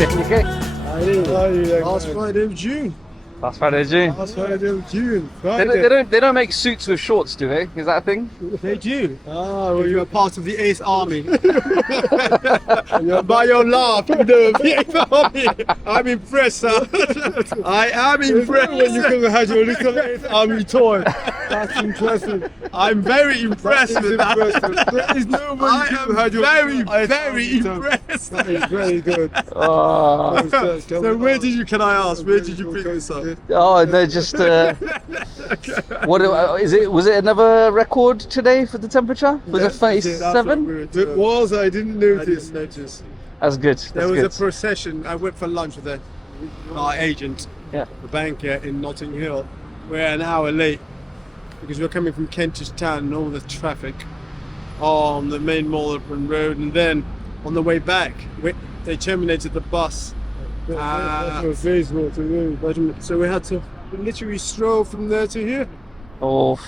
Okay. Last Friday of June. Last Friday, June. Last Friday of June. They Friday. don't make suits with shorts, do they? Is that a thing? They do. Ah, well, you're part of the 8th Army. By your laugh, you know, the 8th Army. I'm impressed, sir. I am impressed. When you could have had your little 8th Army toy. That's impressive. I'm very impressed with that. There is no way you could have had your very impressed. That is very good. Oh, So where did you, can I ask, where did you pick this up? oh no, just what is it? Was it another record today for the temperature? Was it 37? It was, I didn't notice. That's good. There was That's a procession. I went for lunch with our agent, Yeah. the banker in Notting Hill. We're an hour late because we're coming from Kentish Town and all the traffic on the main Marylebone Road, and then on the way back, they terminated the bus. So we had to literally stroll from there to here. Oh,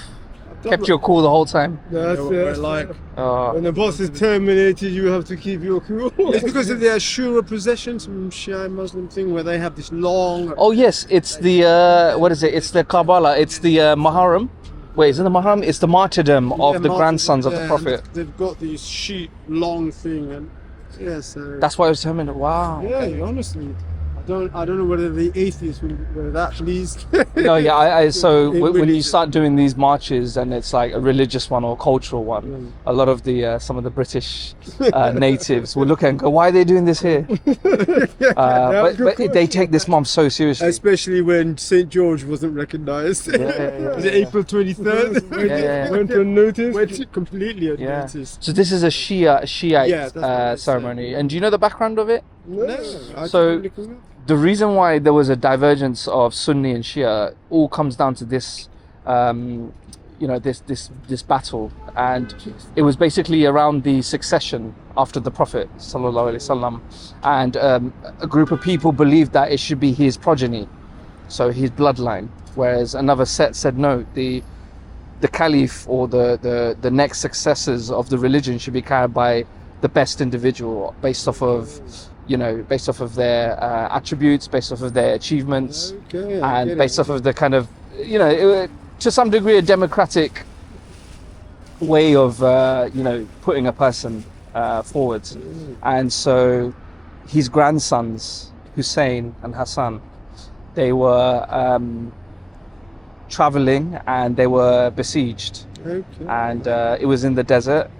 kept your cool the whole time. That's we're like. Oh. When the bus is terminated, you have to keep your cool. It's because of the Ashura procession, some Shia Muslim thing where they have this long. Oh yes, it's the what is it? It's the Kabbalah. It's the Muharram. Wait, is it the Muharram? It's the martyrdom of the grandsons of the Prophet. They've got these sheet long thing, and yeah, so That's why it was terminated. Wow. yeah, honestly, I don't know whether the atheists were that pleased. No, yeah. So In when you religion. start doing these marches and it's like a religious one or a cultural one, a lot of the some of the British natives will look and go, "Why are they doing this here?" But they take this month so seriously. Especially when St. George wasn't recognised. yeah, Was it April 23rd? Yeah. Went unnoticed? Went completely Yeah. unnoticed. So this is a Shiite Yeah, that's what they ceremony, said. and do you know the background of it? No. I So- didn't look it up. The reason why there was a divergence of Sunni and Shia all comes down to this, this battle, and it was basically around the succession after the Prophet sallallahu alaihi wasallam, and a group of people believed that it should be his progeny, so his bloodline, whereas another set said no, the caliph or the next successors of the religion should be carried by the best individual based off of their attributes, based off of their achievements, Okay, I and get based it. off of the kind of, to some degree, a democratic way of, putting a person forward. And so his grandsons, Hussein and Hassan, they were traveling and they were besieged. Okay. And it was in the desert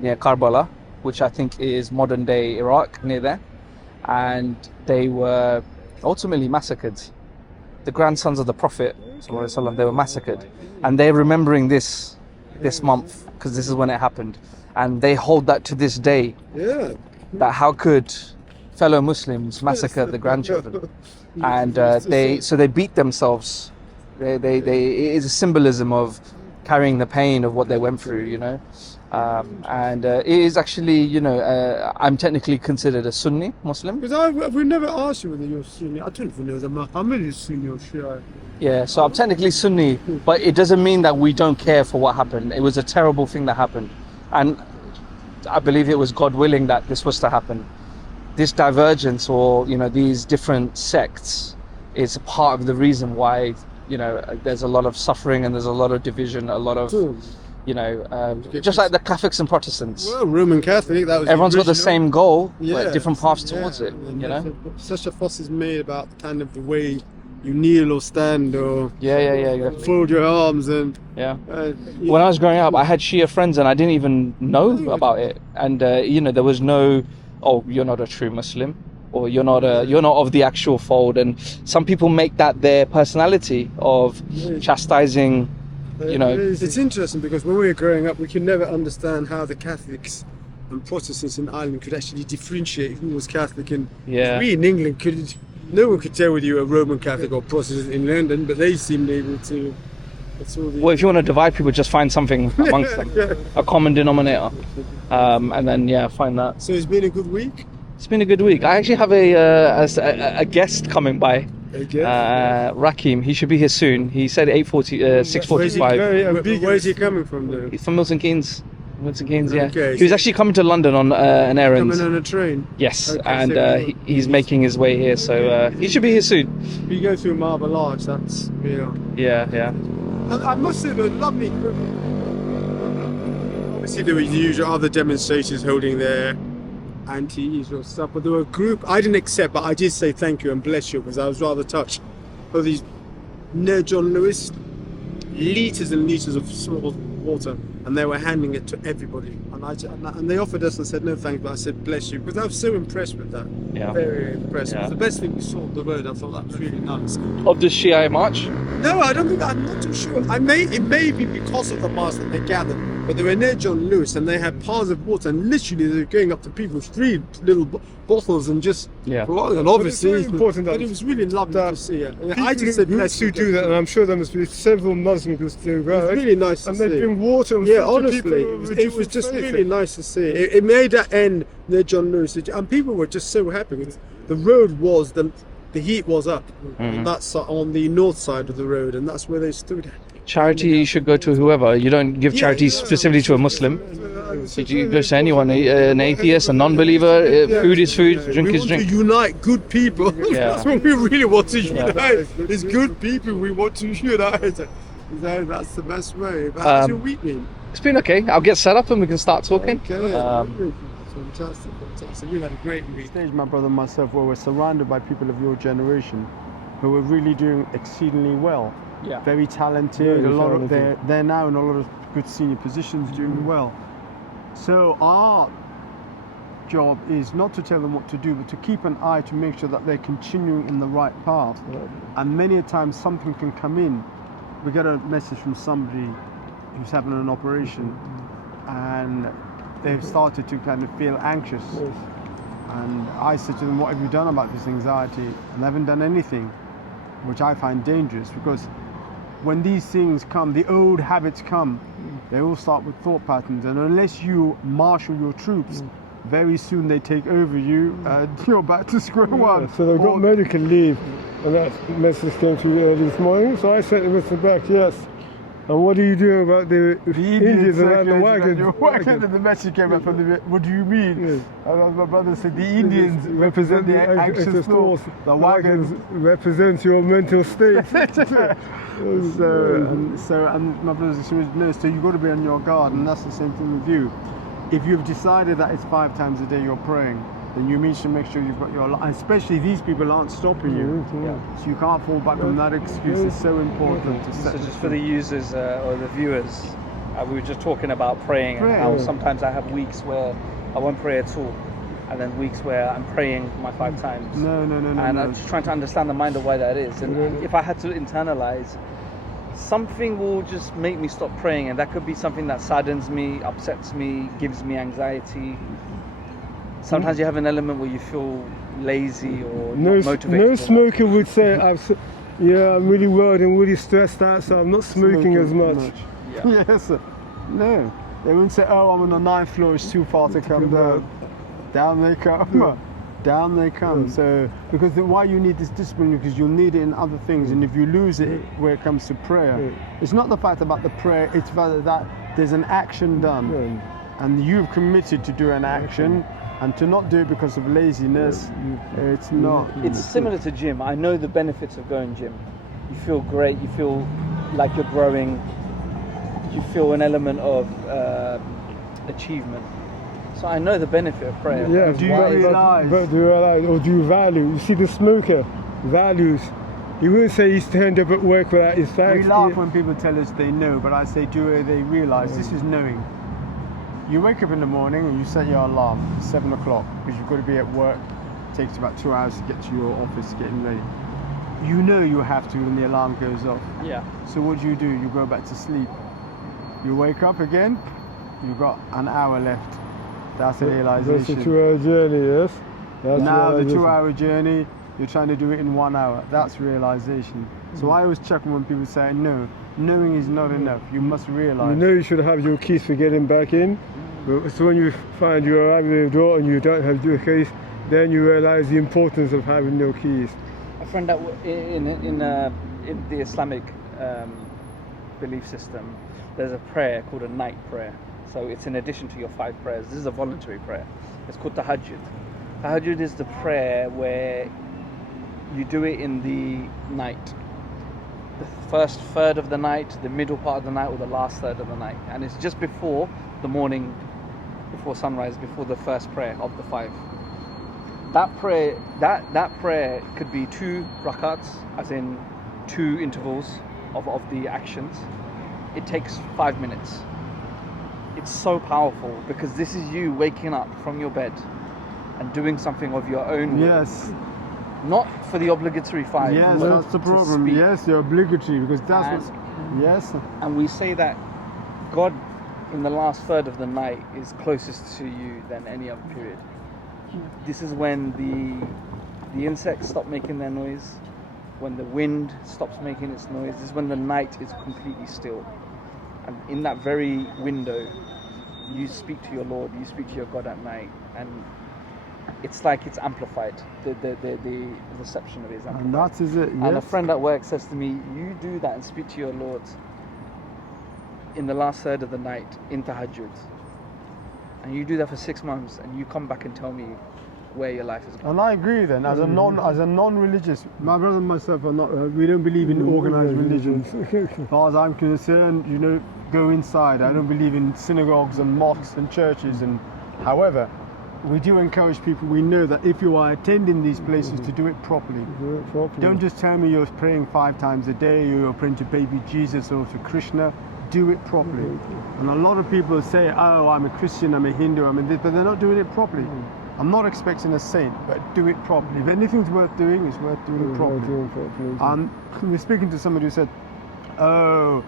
near Karbala, which I think is modern day Iraq, near there. And they were ultimately massacred. The grandsons of the Prophet, sallallahu alaihi wasallam, they were massacred. And they're remembering this month, because this is when it happened. And they hold that to this day, Yeah. that how could fellow Muslims massacre the grandchildren? And they beat themselves. It is a symbolism of carrying the pain of what they went through, and it is actually, I'm technically considered a Sunni Muslim. Because we've never asked you whether you're Sunni. I don't even know whether Muhammad is Sunni or Shia. Yeah, so I'm technically Sunni, but it doesn't mean that we don't care for what happened. It was a terrible thing that happened, and I believe it was God willing that this was to happen. This divergence, or these different sects, is part of the reason why there's a lot of suffering and there's a lot of division, a lot of just like the Catholics and Protestants. Well, Roman Catholic, that was Everyone's got the original. same goal, Yeah. but different paths Yeah. towards it. And such a fuss is made about kind of the way you kneel or stand or Yeah. fold your arms and Yeah. yeah. When I was growing up, I had Shia friends, and I didn't even know about it. And there was no, "Oh, you're not a true Muslim," or "You're not of the actual fold." And some people make that their personality of chastising. It's interesting because when we were growing up, we could never understand how the Catholics and Protestants in Ireland could actually differentiate who was Catholic. And Yeah. we in England no one could tell whether you were Roman Catholic or Protestant in London, but they seemed able to. That's all the, Well, if you want to divide people, just find something amongst them, a common denominator, and then find that. So it's been a good week. It's been a good week. I actually have a guest coming by. I guess. Rakim, he should be here soon. He said 6:45. Where's he coming from though? He's from Milton Keynes. Milton Keynes, yeah. Okay. He was actually coming to London on an errand. Coming on a train. Yes, Okay, and so he's making his way here, so he should be here soon. If you go through Marble Arch, that's Yeah, yeah. I must say, a lovely group. Obviously, there were the usual other demonstrators holding their anti-Israel stuff, but there were a group I didn't accept, but I did say thank you and bless you because I was rather touched by these near John Lewis, litres and litres of salt water, and they were handing it to everybody. And they offered us and said no thanks, but I said bless you because I was so impressed with that. Yeah. Very impressed. Yeah. It was the best thing we saw on the road. I thought that was really nice. Of the Shia march? No, I don't think. I'm not too sure. It may be because of the mass that they gathered, but they were near John Lewis and they had piles of water, and literally they were going up to people's 3 little bottles and just blowing. And obviously, But it's very important that but it was really lovely to see it. People I just said who bless you. do that, and I'm sure there must be several Muslim groups do It was right. really nice to And see. they bring water and Yeah, food to people honestly, who are it was just facing. really nice to see. It made that end near John Lewis, and people were just so happy because the road was the heat was up on that side, on the north side of the road, and that's where they stood. Charity should go to whoever. You don't give charity specifically to a Muslim. You go to anyone, an atheist, a non-believer. Food is food, drink We is want drink. to unite good people. Yeah. That's what we really want to unite. It's good people we want to unite. So that's the best way. But how's your week been? It's been okay. I'll get set up and we can start talking. Okay. Um, Fantastic. We've had a great week. Stage, my brother and myself, where we're surrounded by people of your generation who are really doing exceedingly well. Yeah. Very talented. A lot of they're now in a lot of good senior positions, doing well. So our job is not to tell them what to do, but to keep an eye to make sure that they're continuing in the right path. And many a times something can come in. We get a message from somebody who's having an operation, and they've started to kind of feel anxious. And I said to them, what have you done about this anxiety? And they haven't done anything, which I find dangerous, because when these things come, the old habits come, they all start with thought patterns, and unless you marshal your troops, very soon they take over you and you're back to square one. So they've got medical leave, and that message came to me early this morning, so I sent the message back, yes. And what are you doing about the Indians around the wagon? And the message came back from the, what do you mean? Yes. And my brother said, the Indians represent the anxious thoughts, the wagons represent your mental state. and my brother said, no, so you've got to be on your guard, and that's the same thing with you. If you've decided that it's 5 times a day you're praying, then you need to make sure you've got your, especially these people aren't stopping you, so you can't fall back on that excuse. It's so important to set. So just for the users or the viewers, we were just talking about praying and how sometimes I have weeks where I won't pray at all, and then weeks where I'm praying my 5 times. No. And I'm just trying to understand the mind of why that is. And if I had to internalize, something will just make me stop praying, and that could be something that saddens me, upsets me, gives me anxiety. Sometimes you have an element where you feel lazy or not motivated. No smoker would say, I'm really worried and really stressed out, so I'm not smoking as much. Yeah. Yes. No. They wouldn't say, oh, I'm on the 9th floor, it's too far to come down. Down they come. Down they come. So, because why you need this discipline, because you'll need it in other things, and if you lose it where it comes to prayer, it's not the fact about the prayer, it's rather that there's an action done, and you've committed to do an action, and to not do it because of laziness, it's not. It's similar to gym. I know the benefits of going gym. You feel great, you feel like you're growing, you feel an element of achievement. So I know the benefit of prayer. Yeah, Do you realise? But do you realize, or do you value? You see, the smoker values. He wouldn't say he's turned up at work without his facts. We laugh when people tell us they know, but I say, do they realise? This is knowing. You wake up in the morning and you set your alarm at 7 o'clock because you've got to be at work. It takes about 2 hours to get to your office, getting ready. You know you have to when the alarm goes off. Yeah. So what do? You go back to sleep. You wake up again, you've got an hour left. That's a realisation. That's a 2-hour journey, yes? Now the 2-hour journey, you're trying to do it in 1 hour. That's realisation. So I always chuckle when people say no. Knowing is not enough. You must realise. You know you should have your keys for getting back in. But so when you find you arrive at the door and you don't have your keys, then you realise the importance of having no keys. A friend that in the Islamic belief system, there's a prayer called a night prayer. So it's in addition to your 5 prayers. This is a voluntary prayer. It's called tahajjud. Tahajjud is the prayer where you do it in the night. The first third of the night, the middle part of the night, or the last third of the night. And it's just before the morning, before sunrise, before the first prayer of the 5. That prayer could be 2 rakats, as in 2 intervals of the actions. It takes 5 minutes. It's so powerful because this is you waking up from your bed and doing something of your own will. Yes. Not for the obligatory 5. Yes, but that's the to problem. speak. Yes, you're obligatory because that's what. Yes. And we say that God in the last third of the night is closest to you than any other period. This is when the insects stop making their noise, when the wind stops making its noise. This is when the night is completely still. And in that very window, you speak to your Lord, you speak to your God at night, and it's like it's amplified. The reception of it is amplified. And that is it. Yes. And a friend at work says to me, you do that and speak to your Lord in the last third of the night in tahajjud. And you do that for 6 months and you come back and tell me where your life is going. And I agree then, as a non-religious, my brother and myself are not, we don't believe in organized religions. As far as I'm concerned, go inside. I don't believe in synagogues and mosques and churches. And however, we do encourage people, we know that if you are attending these places to do it properly. Don't just tell me you're praying 5 times a day, you're praying to baby Jesus or to Krishna. Do it properly. And a lot of people say, oh, I'm a Christian, I'm a Hindu, I'm a this, but they're not doing it properly. I'm not expecting a saint, but do it properly. If anything's worth doing, it's worth doing it properly. We're speaking to somebody who said, oh,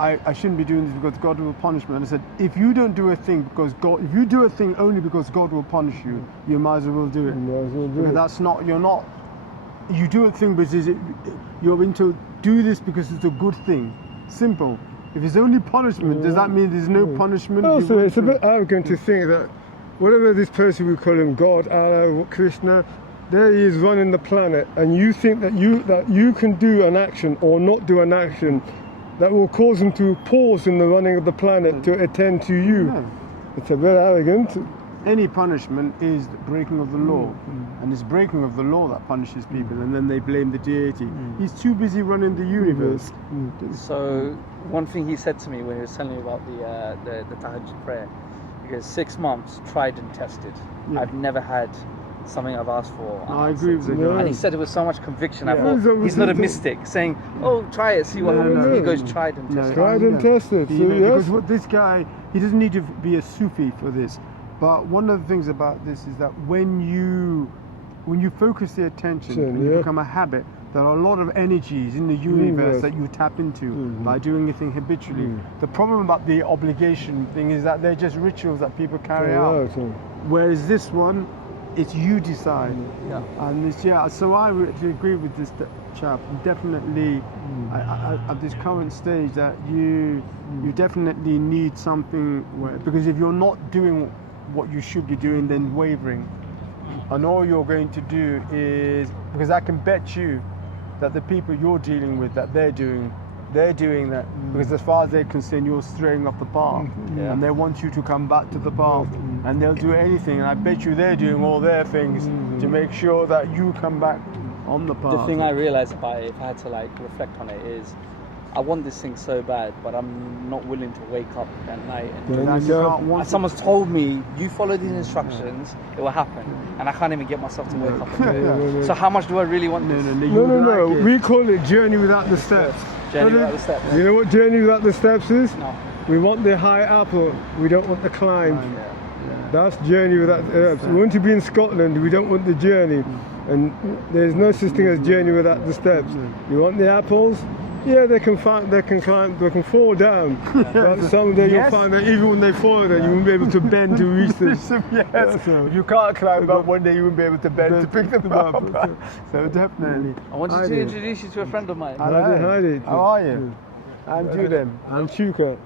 I shouldn't be doing this because God will punish me. And I said, if you don't do a thing because God, if you do a thing only because God will punish you, you might as well do it. Because that's not, you do a thing because you're going to do this because it's a good thing. Simple. If it's only punishment, does that mean there's no punishment? Also, it's a bit arrogant to think that whatever this person we call him, God, Allah, Krishna, there he is running the planet, and you think that you can do an action or not do an action that will cause him to pause in the running of the planet to attend to you. No. It's a bit arrogant. Any punishment is breaking of the law, and it's breaking of the law that punishes people, and then they blame the deity. He's too busy running the universe. So one thing he said to me when he was telling me about the tahajjud prayer, because 6 months tried and tested. I've never had something I've asked for. I agree with you. And he said it with so much conviction. I thought he's not a mystic saying, "Oh, try it, see what happens." He goes, "Tried and tested." Tried and tested. So because what this guy, he doesn't need to be a Sufi for this. But one of the things about this is that when you focus the attention and you become a habit, there are a lot of energies in the universe that you tap into by doing a thing habitually. The problem about the obligation thing is that they're just rituals that people carry out. Whereas this one, it's you decide. And it's, so I agree with this chap. Definitely, at this current stage, that you definitely need something where, because if you're not doing what you should be doing, then wavering, and all you're going to do is, because I can bet you that the people you're dealing with, that they're doing that because as far as they're concerned, you're straying off the path, and they want you to come back to the path, and they'll do anything, and I bet you they're doing all their things to make sure that you come back on the path. The thing I realized about it, if I had to reflect on it, is I want this thing so bad, but I'm not willing to wake up at night and someone's told me, you follow these instructions, it will happen, and I can't even get myself to wake up and do it. So how much do I really want this? No. We call it journey without the steps. Journey without the steps. You know what journey without the steps is? No. We want the high apple, we don't want the climb. That's journey without the steps. We want to be in Scotland, we don't want the journey. And there's no such thing as journey without the steps. You want the apples? Yeah, they can climb, they can fall down. But someday you'll find that even when they fall down, you won't be able to bend to reach them. You can't climb, but one day you won't be able to bend to pick them up. So definitely. I wanted to introduce you to a friend of mine. How are you? I'm Juben. I'm Chuka.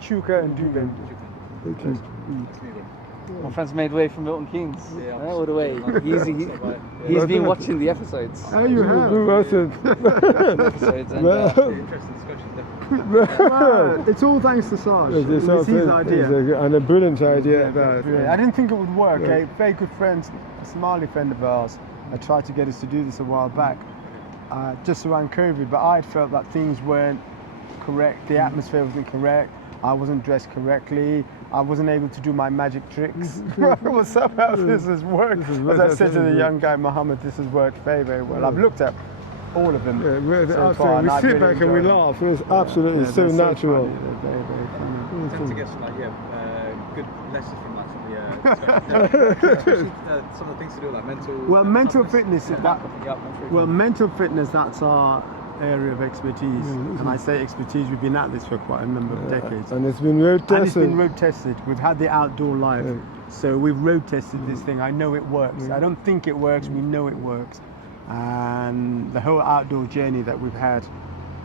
Chuka and Juben. My friend's made way from Milton Keynes. Yeah, all the way. He's been watching the episodes. Oh, you have. Episodes and, Interesting discussion, definitely. It's all thanks to Sarge. It's It's his idea. and a brilliant idea. I didn't think it would work. A very good friend, a Somali friend of ours, tried to get us to do this a while back, just around COVID, but I felt that things weren't correct, the atmosphere wasn't correct, I wasn't dressed correctly, I wasn't able to do my magic tricks. Well, somehow this has worked. As I said to the young guy, Mohammed, this has worked very, very well. I've looked at all of them so far, we and I sit really back and we enjoyed them. laugh. It's absolutely so They're natural. funny. They're very, very funny. I tend to get some, like, good lessons from that. Especially some of the things to do, like mental. Well, mental toughness. fitness, Yeah, that, picking up mental well, fitness. mental fitness, that's our area of expertise. And I say expertise, we've been at this for quite a number of decades. And it's been road And it's been tested. road tested. We've had the outdoor life. So we've road tested this thing. I know it works. I don't think it works, we know it works. And the whole outdoor journey that we've had,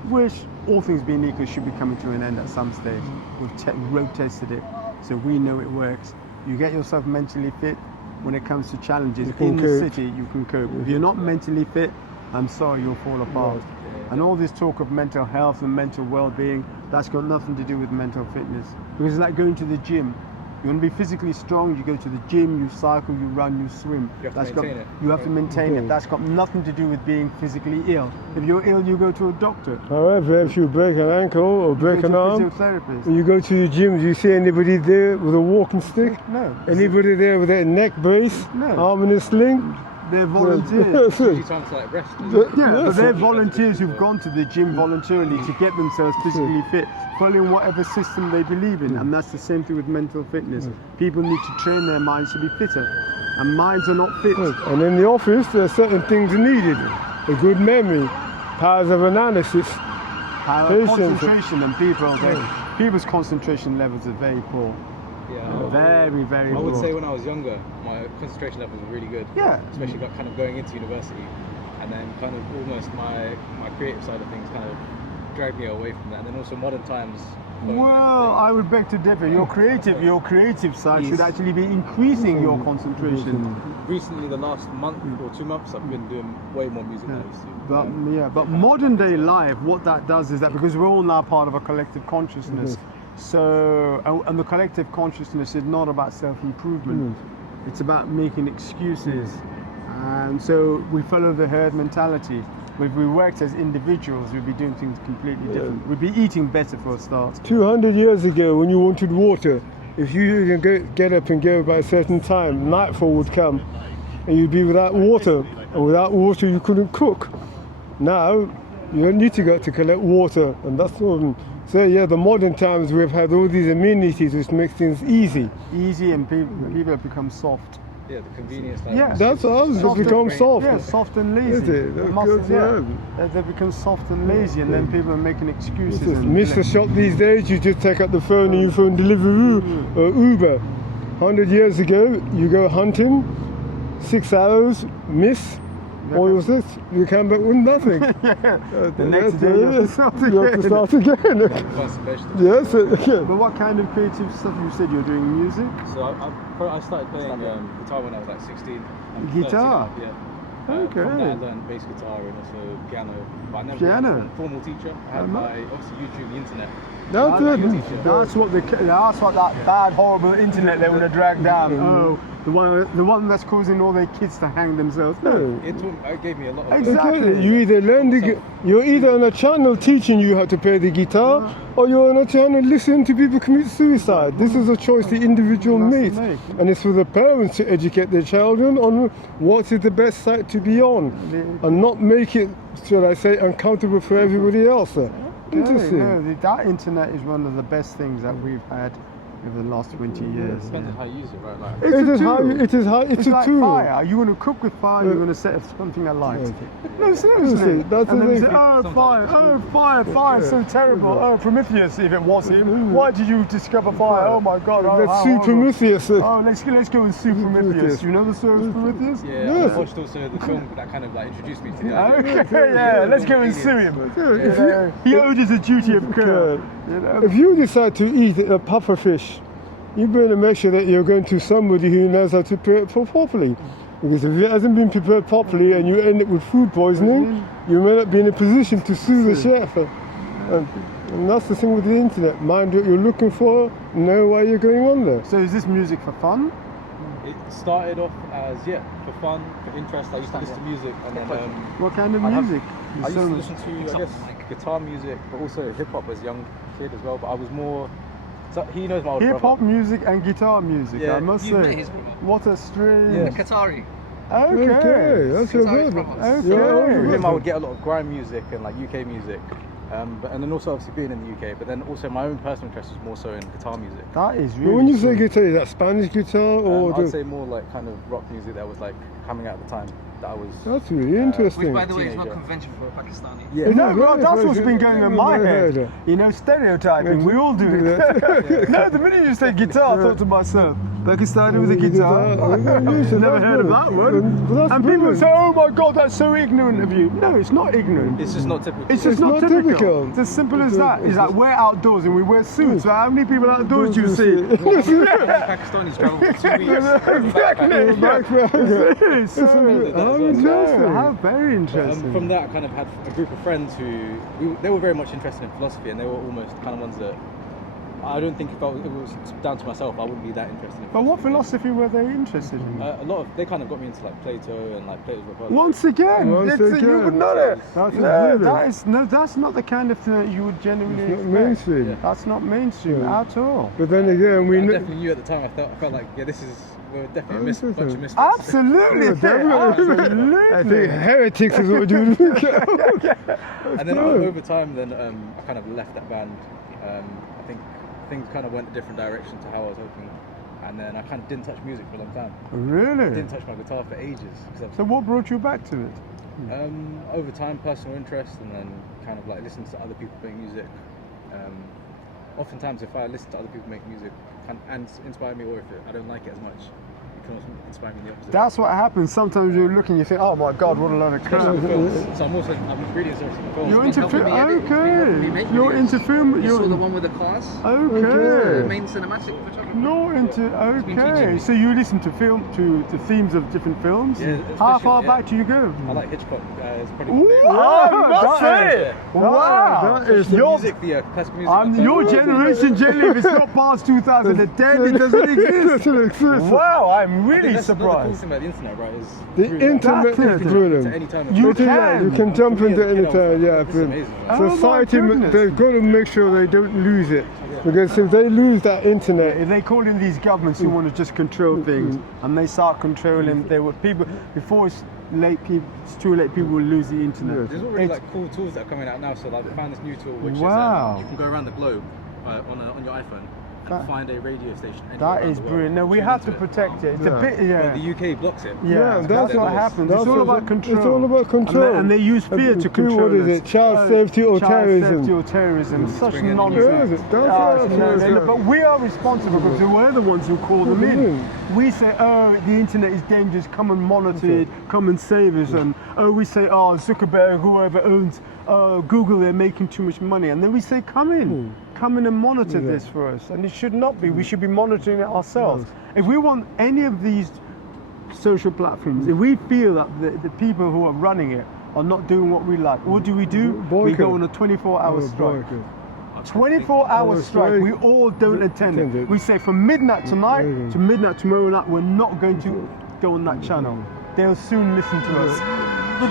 which all things being equal should be coming to an end at some stage. We've road tested it, so we know it works. You get yourself mentally fit when it comes to challenges You can in the cope. city, you can cope. If you're not mentally fit, I'm sorry, you'll fall apart. And all this talk of mental health and mental well-being, that's got nothing to do with mental fitness. Because it's like going to the gym. You want to be physically strong, you go to the gym, you cycle, you run, you swim. You have to maintain it. You have to maintain it. That's got nothing to do with being physically ill. If you're ill, you go to a doctor. However, if you break an ankle or break You an go arm, to a physiotherapist. when you go to the gym, do you see anybody there with a walking stick? No. Anybody there with a neck brace, No. arm in a sling? They're volunteers. Usually time to like rest. Yeah, but they're volunteers who've gone to the gym voluntarily to get themselves physically fit, following whatever system they believe in. And that's the same thing with mental fitness. People need to train their minds to be fitter. And minds are not fit. And in the office, there are certain things needed. A good memory, powers of analysis. Patience. Concentration and people's concentration levels are very poor. Yeah. Very, very I poor. would say when I was younger, my concentration levels were really good. Yeah. Especially kind of going into university, and then kind of almost my creative side of things kind of dragged me away from that. And then also modern times. Well, I would beg to differ. Your creative side should actually be increasing your concentration. Recently, the last month or 2 months, I've been doing way more music than I used to. But modern day life, what that does is that because we're all now part of a collective consciousness, so and the collective consciousness is not about self-improvement. It's about making excuses, and so we follow the herd mentality. If we worked as individuals, we'd be doing things completely different. We'd be eating better for a start. 200 years ago, when you wanted water, if you didn't get up and go by a certain time, nightfall would come, and you'd be without water. And without water, you couldn't cook. Now, you don't need to go to collect water, and that's all. So yeah, the modern times we've had all these amenities which makes things easy. Easy, and people have become soft. Yeah, the convenience. Yeah. That's us, it's Soft become and- soft. Yeah, soft and lazy. Is it? That's good, yeah. They become soft and lazy, and then people are making excuses. Just and miss the shop these days, you just take up the phone and you phone Deliveroo or Uber. 100 years ago, you go hunting, 6 hours, miss, all of this, you come back with nothing. The next day you have to start again. You have to start again. Vegetables. Yes, But what kind of creative stuff? You said you're doing music? So I started playing guitar when I was like 16. I'm Guitar? 13, yeah. Okay. From that I learned bass guitar and also piano. But I never Piano? had a formal teacher. I had my obviously YouTube, the internet. that's it. That's what that bad, horrible internet they want to drag down. Oh, the one that's causing all their kids to hang themselves. No. It gave me a lot of Exactly. You either learn you're either on a channel teaching you how to play the guitar, or you're on a channel listening to people commit suicide. This is a choice the individual makes, and it's for the parents to educate their children on what is the best site to be on, and not make it, should I say, uncomfortable for everybody else. Interesting. No, that internet is one of the best things that we've had over the last 20 years. Depends on how you use it, right? Like, It's a like tool. fire. You want to cook with fire, you want to set something alight. No, seriously. Seriously, that's and the then you thing. say, fire, so terrible. Oh, Prometheus, if it was him. Why did you discover fire? Oh my God. Let's sue Prometheus. Oh, let's go and sue Prometheus. You know the story of Prometheus? yeah, Yes. I watched also the film that kind of like introduced me to the Okay, yeah, let's go and sue him. He owed us a duty of care. You know? If you decide to eat a puffer fish, you better make sure that you're going to somebody who knows how to prepare it properly. Because if it hasn't been prepared properly and you end up with food poisoning, you may not be in a position to sue the chef. And that's the thing with the internet. Mind what you're looking for, know why you're going on there. So is this music for fun? It started off as for fun, for interest. I used to listen to music, and then What kind of I have- music? I used to listen to, I guess, guitar music, but also hip hop as a young kid as well. But I was more. So he knows my older Hip hop brother. music and guitar music, Yeah. I must You've met say. his brother. What a strange. Yeah. Qatari. Okay, that's your Guitarist brother. brothers. Okay. Through him, I would get a lot of grime music and like UK music. And then also obviously being in the UK, but then also my own personal interest was more so in guitar music. That is But really when you say strange. guitar, is that Spanish guitar or I'd say more like kind of rock music that was like coming out at the time that I was. that's really Which, interesting. by the way, is not Teenager. conventional for a Pakistani. Yeah. You know, Yeah, well, that's yeah, what's yeah, been going yeah, in my yeah, head. yeah. You know, stereotyping. Yeah. We all do it. No, the minute you said guitar, I thought to myself, Pakistani with a guitar. Never heard of that one. But that's And people brilliant. say, "Oh my God, that's so ignorant of you." No, it's not ignorant. It's just not typical. It's just It's not, not typical. typical. It's as simple as It's that. not- It's like we're outdoors and we wear suits. So how many people outdoors do you see? Pakistanis travel for 2 weeks. Exactly. Really, so, How no, interesting. how very interesting. From that, I kind of had a group of friends they were very much interested in philosophy, and they were almost kind of ones that I don't think if it was down to myself, I wouldn't be that interested in. But what philosophy were they interested in? A lot of they kind of got me into like Plato and like Plato's Republic. Once again, Once you again. would know that. That's No, brilliant. that's not the kind of thing that you would genuinely It's not expect. mainstream. Yeah. That's not mainstream Yeah. at all. But then again, we I know. definitely knew at the time. I felt like this is we're definitely a bunch of Interesting. misfits. Absolutely, Definitely. I absolutely. think heretics is what you look at. And then good. over time, then I kind of left that band. I think things kind of went a different direction to how I was hoping, and then I kind of didn't touch music for a long time. Really? Didn't touch my guitar for ages. So what brought you back to it? Over time, personal interest, and then kind of like listening to other people make music. Oftentimes, if I listen to other people make music and inspire me, or if I don't like it as much, it can also inspire me in the opposite. That's what happens. Sometimes you're looking, you think, oh my God, what a load of crap. Especially with films. So I'm really interested in films. You're into helping film. me edit, it's been helping me make Okay. You're videos. into film. You saw the You're one with the cars? The okay. main cinematic photographer. You're into been okay. teaching me. So you listen to film to the themes of different films. Yeah, How especially- far yeah. back do you go? I like Hitchcock. It's probably my Ooh, favorite. I must say, Yeah. wow, that is The your, music, the classical music. your generation, generally, if it's not past 2010, it doesn't It exist. doesn't exist. Wow, I'm I think really that's another cool surprised. thing about the internet, right? Is The through internet That's is it. to brilliant. any time. You But yeah, can. you can jump For me into as a any kid, I was time. like, Yeah, this is amazing, man. Oh my society, goodness. they've got to make sure they don't lose it, because if they lose that internet, If they call in these governments who want to just control things, and they start controlling, they will people before it's too late. People will lose the internet. There's already It's- like cool tools that are coming out now. So like we found this new tool which Wow. is you can go around the globe on your iPhone and find a radio station. anywhere That around is the world, brilliant. No, we tune have to into it. protect it. It's Yeah. a bit, But yeah. the UK blocks it. Yeah, that's what happens. That's It's all what- about control. It's all about control. And they use fear to Do control what is us. it? Child safety or child terrorism? safety or terrorism. Such bring in the nonsense. Terrorism. That's Ah, what no, it is. but we are responsible because we're the ones who call them in. We say, oh, the internet is dangerous, come and monitor it, come and save us. And we say, oh, Zuckerberg, whoever owns Google, they're making too much money. And then we say, come in and monitor this for us. And it should not be. We should be monitoring it ourselves. If we want any of these social platforms, if we feel that the people who are running it are not doing what we like, what do? We Boycott. go on a 24-hour strike. boycott. 24-hour Oh, strike, strike. we all don't attend Attend it. it. We say from midnight tonight Amazing. to midnight tomorrow night, we're not going to go on that channel. They'll soon listen to us.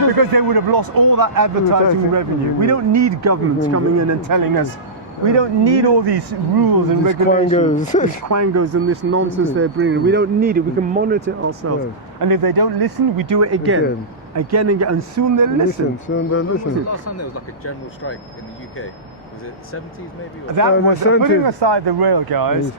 Because they would have lost all that advertising revenue. We don't need governments coming in and telling us. We don't need all these rules and These regulations, quangos. these quangos and this nonsense they're bringing. We don't need it. We can monitor it ourselves. Yeah. And if they don't listen, we do it again and again, and soon they'll listen. Soon they'll When was the listen. last time there was like a general strike in the UK? Was it 70s maybe? Or That in was the putting 70s. aside the rail guys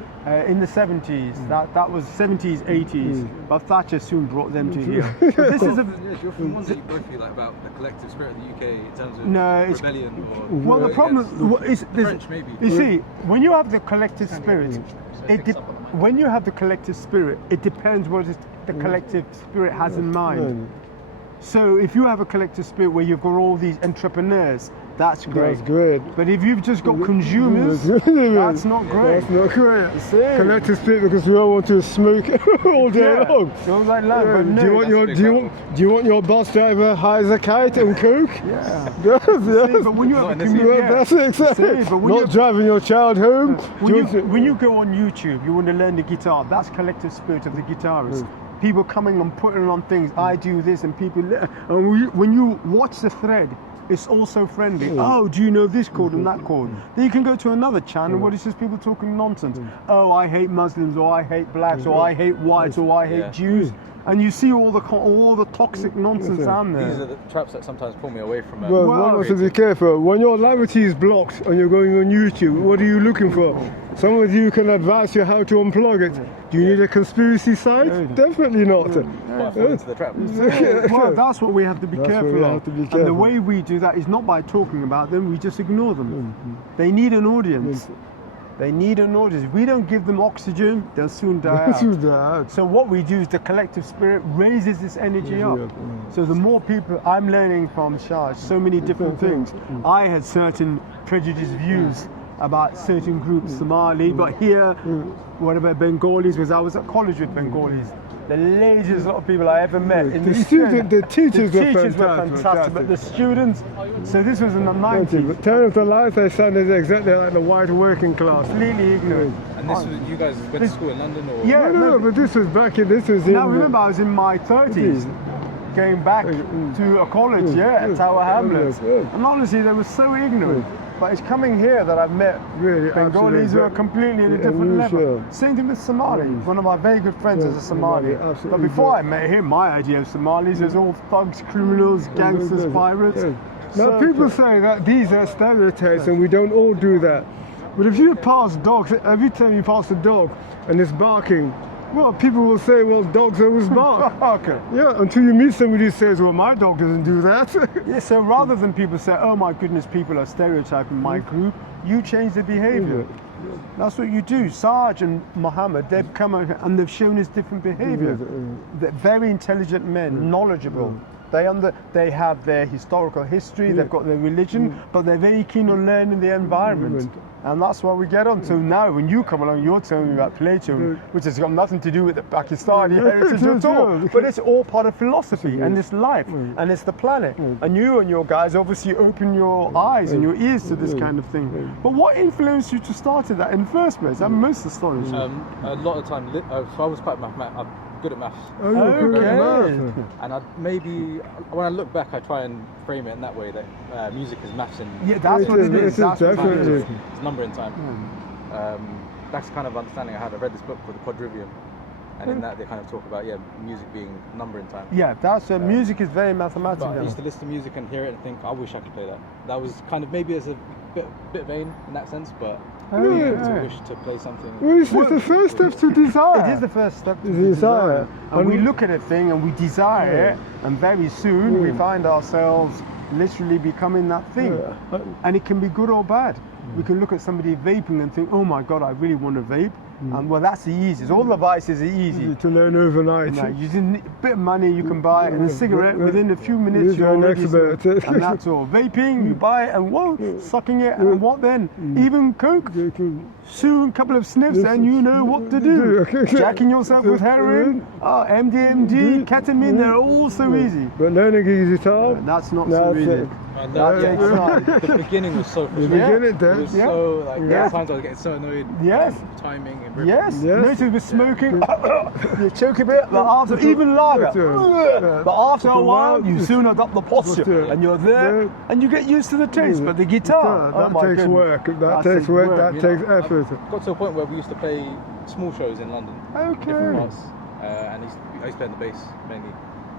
in the 70s. That was 70s, 80s. But Thatcher soon brought them to here. But this is a You're from ones that you both feel like about the collective spirit of the UK in terms of No, it's- rebellion or well. The problem is the French maybe. You see, when you have the collective spirit, when you have the collective spirit, it depends what the collective spirit has in mind. So if you have a collective spirit where you've got all these entrepreneurs that's great. That's great. But if you've just got consumers, that's not great. That's not great. See? Collective spirit, because we all want to smoke all day Yeah. long. So I was like, lad, Yeah, but no, do you want that's your a big do you want your bus driver high as a kite and coke? Yeah. Yes, yes. See, but when you Not have in a this community, Yeah, that's it, exactly. See, but when Not you- driving your child home. when you go on YouTube, you want to learn the guitar. That's collective spirit of the guitarist. People coming and putting on things. I do this, and people. And when you watch the thread, it's also friendly. Oh, do you know this chord and that chord? Then you can go to another channel where it's just people talking nonsense. Oh, I hate Muslims, or I hate blacks, or I hate whites, or I hate Yeah. Jews. And you see all the toxic nonsense down there. These are the traps that sometimes pull me away from Well, one has to be careful. When your library is blocked and you're going on YouTube, what are you looking for? Some of you can advise you how to unplug it. Do you need a conspiracy site? Definitely not. but I fall into the trap. Well, that's what we have to be That's what careful we of. have to be And the careful. way we do that is not by talking about them, we just ignore them. They need an audience. They need an audience. If we don't give them oxygen, they'll soon die out. So what we do is the collective spirit raises this energy up. So the more people, I'm learning from Shah so many different things. I had certain prejudiced views about certain groups, Somali, but here, what about Bengalis? Because I was at college with Bengalis. The laziest lot of people I ever met. In The East student- End. the teachers were fantastic, fantastic. but the students. So this was in the Thank you. 90s. But turn of the life, they sounded exactly like the white working class. Completely ignorant. And this was, you guys went to school in London, or? Yeah. No, but this was in. Now remember, I was in my 30s, going back to a college, at Tower Hamlets. And honestly, they were so ignorant. But it's coming here that I've met Really, Bengalis who are absolutely. completely at a Yeah, different really level. sure. Same thing with Somali. One of my very good friends is a Somali. Absolutely, But before yeah. I met him, my idea of Somalis is all thugs, criminals, gangsters, pirates. Now people say that these are stereotypes and we don't all do that. But if you pass dogs, every time you pass a dog and it's barking, well, people will say, well, dogs always bark. Okay. Yeah, until you meet somebody who says, well, my dog doesn't do that. Yeah, so rather than people say, oh my goodness, people are stereotyping my group, you change the behavior. That's what you do. Sarge and Mohammed, they've come out and they've shown us different behavior. They're very intelligent men, knowledgeable. They have their historical history, they've got their religion, but they're very keen on learning the environment. And that's what we get on. So now when you come along, you're telling me about Plato, which has got nothing to do with the Pakistani heritage at all. But it's all part of philosophy and it's life and it's the planet. And you and your guys obviously open your eyes and your ears to this kind of thing. But what influenced you to start that in the first place? I'm most astonished. A lot of time, so I was quite I'm good at maths. Oh, you're good at Okay. math. And when I look back, I try and frame it in that way that music is maths and Yeah, that's what it is. That's what it definitely. is. it's number in time. That's the kind of understanding I had. I read this book called The Quadrivium, and in that they kind of talk about music being number in time. Yeah, that's music is very mathematical. But I used to listen to music and hear it and think, I wish I could play that. That was kind of maybe as a bit vain in that sense, but being able to wish to play something. Well, it's just the first step to desire. It is the first step to Desire. desire. And we And- look at a thing and we desire it, and very soon we find ourselves literally becoming that thing. And it can be good or bad. We can look at somebody vaping and think, oh my God, I really want to vape. And well, that's the easiest. All the vices are easy. To learn overnight. Now, using a bit of money, you can buy and a cigarette within a few minutes. You're an already expert. and that's all. Vaping, you buy it and whoa, sucking it, and what then? Even coke. Soon, a couple of sniffs, and you know what to do. Jacking yourself with heroin, MDMA, ketamine, they're all so easy. But learning a guitar, That's not so that's easy. it. And That that, takes time. the beginning was so The frustrating. beginning, It then. was Yeah. so like there Yeah. were times I was getting so annoyed. Yes. Timing and ripping. Yes, Yes. notice with smoking, you choke a bit, but after, even lager, but after a while, you soon adopt the posture, and you're there, and you get used to the taste. But the guitar, that oh my takes goodness. work. That That's takes it, work. work. That You takes know, effort. I got to a point where we used to play small shows in London, different Okay. parts, and I used to play on the bass mainly.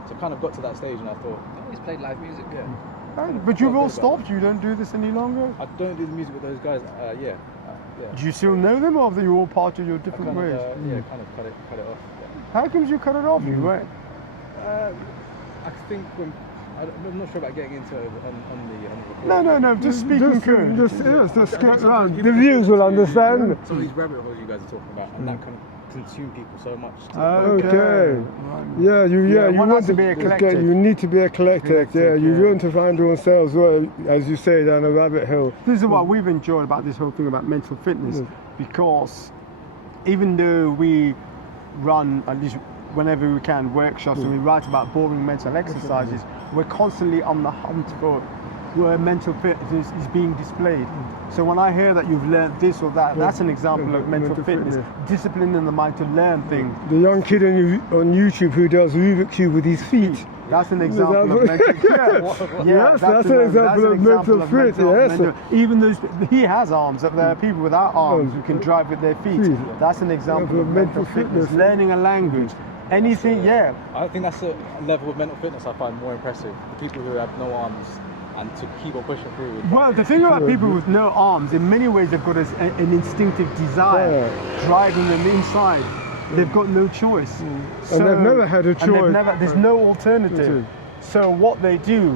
So I kind of got to that stage, and I thought, I always played live music. yeah, But you've all stopped, you don't do this any longer? I don't do the music with those guys. Yeah. Do you still know them, or are you all part of your I different kind of, ways? kind of cut it off. Yeah. How comes you cut it off? You went. I think I'm not sure about getting into it on the No, just speaking good. Just skirt around. The viewers will understand. Some of these rabbit holes you guys are talking about, and that kind of consume people so much. Okay. Yeah, you one want has to be eclectic. You need to be eclectic. Yeah, you yeah. want to find yourselves, well, as you say, down a rabbit hole. This is what we've enjoyed about this whole thing about mental fitness, because even though we run, at least whenever we can, workshops and we write about boring mental exercises, we're constantly on the hunt for where mental fitness is being displayed. So when I hear that you've learned this or that, that's an example of mental fitness. Discipline in the mind to learn things. The young kid on YouTube who does Rubik's Cube with his feet. That's an example of mental Yes, that's an example of mental fit. Yes. Even those, he has arms. There are people without arms who can drive with their feet. That's an example of mental fitness. Learning a language. Anything, yeah. I think that's a level of mental fitness I find more impressive. The people who have no arms and to keep on pushing through. Well, the thing about people with no arms, in many ways they've got an instinctive desire driving them inside. They've got no choice. And they've never had a choice. There's no alternative. So what they do,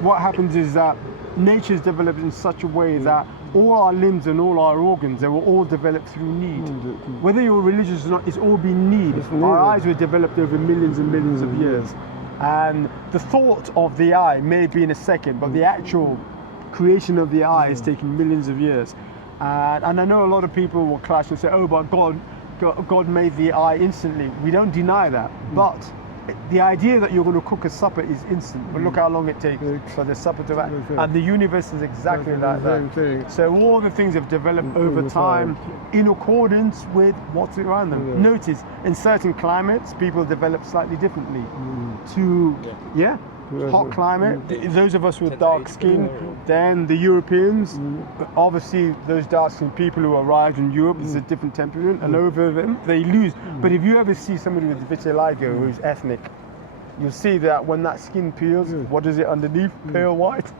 what happens is that nature's developed in such a way that all our limbs and all our organs, they were all developed through need. Whether you're religious or not, it's all been need. Our eyes were developed over millions and millions of years. And the thought of the eye may be in a second, but the actual creation of the eye is taking millions of years. And I know a lot of people will clash and say, oh, but God made the eye instantly. We don't deny that. But the idea that you're going to cook a supper is instant, but look how long it takes for the supper to act. And the universe is exactly like that. So all the things have developed over time in accordance with what's around them. Notice, in certain climates, people develop slightly differently. Hot climate, those of us with dark skin, then the Europeans, obviously those dark skinned people who arrived in Europe, is a different temperament, and over them they lose. But if you ever see somebody with vitiligo who's ethnic, you'll see that when that skin peels, what is it underneath? Pale white.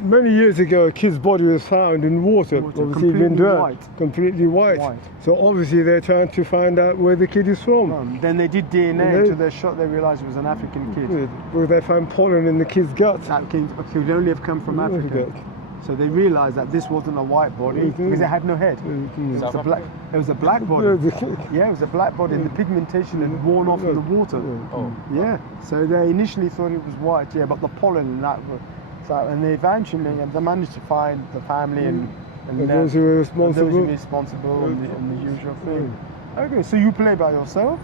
Many years ago, a kid's body was found in water, obviously been drowned, completely white. So obviously they're trying to find out where the kid is from. Then they did DNA until they shot, they realised it was an African kid. Well, they found pollen in the kid's gut. That kid could only have come from Africa. So they realised that this wasn't a white body because it had no head. It was a black body. Yeah, it was a black body, and the pigmentation had worn off in the water. Yeah. So they initially thought it was white. Yeah, but the pollen and that. And they eventually they managed to find the family and those who were responsible. And the usual thing. Okay, so you play by yourself?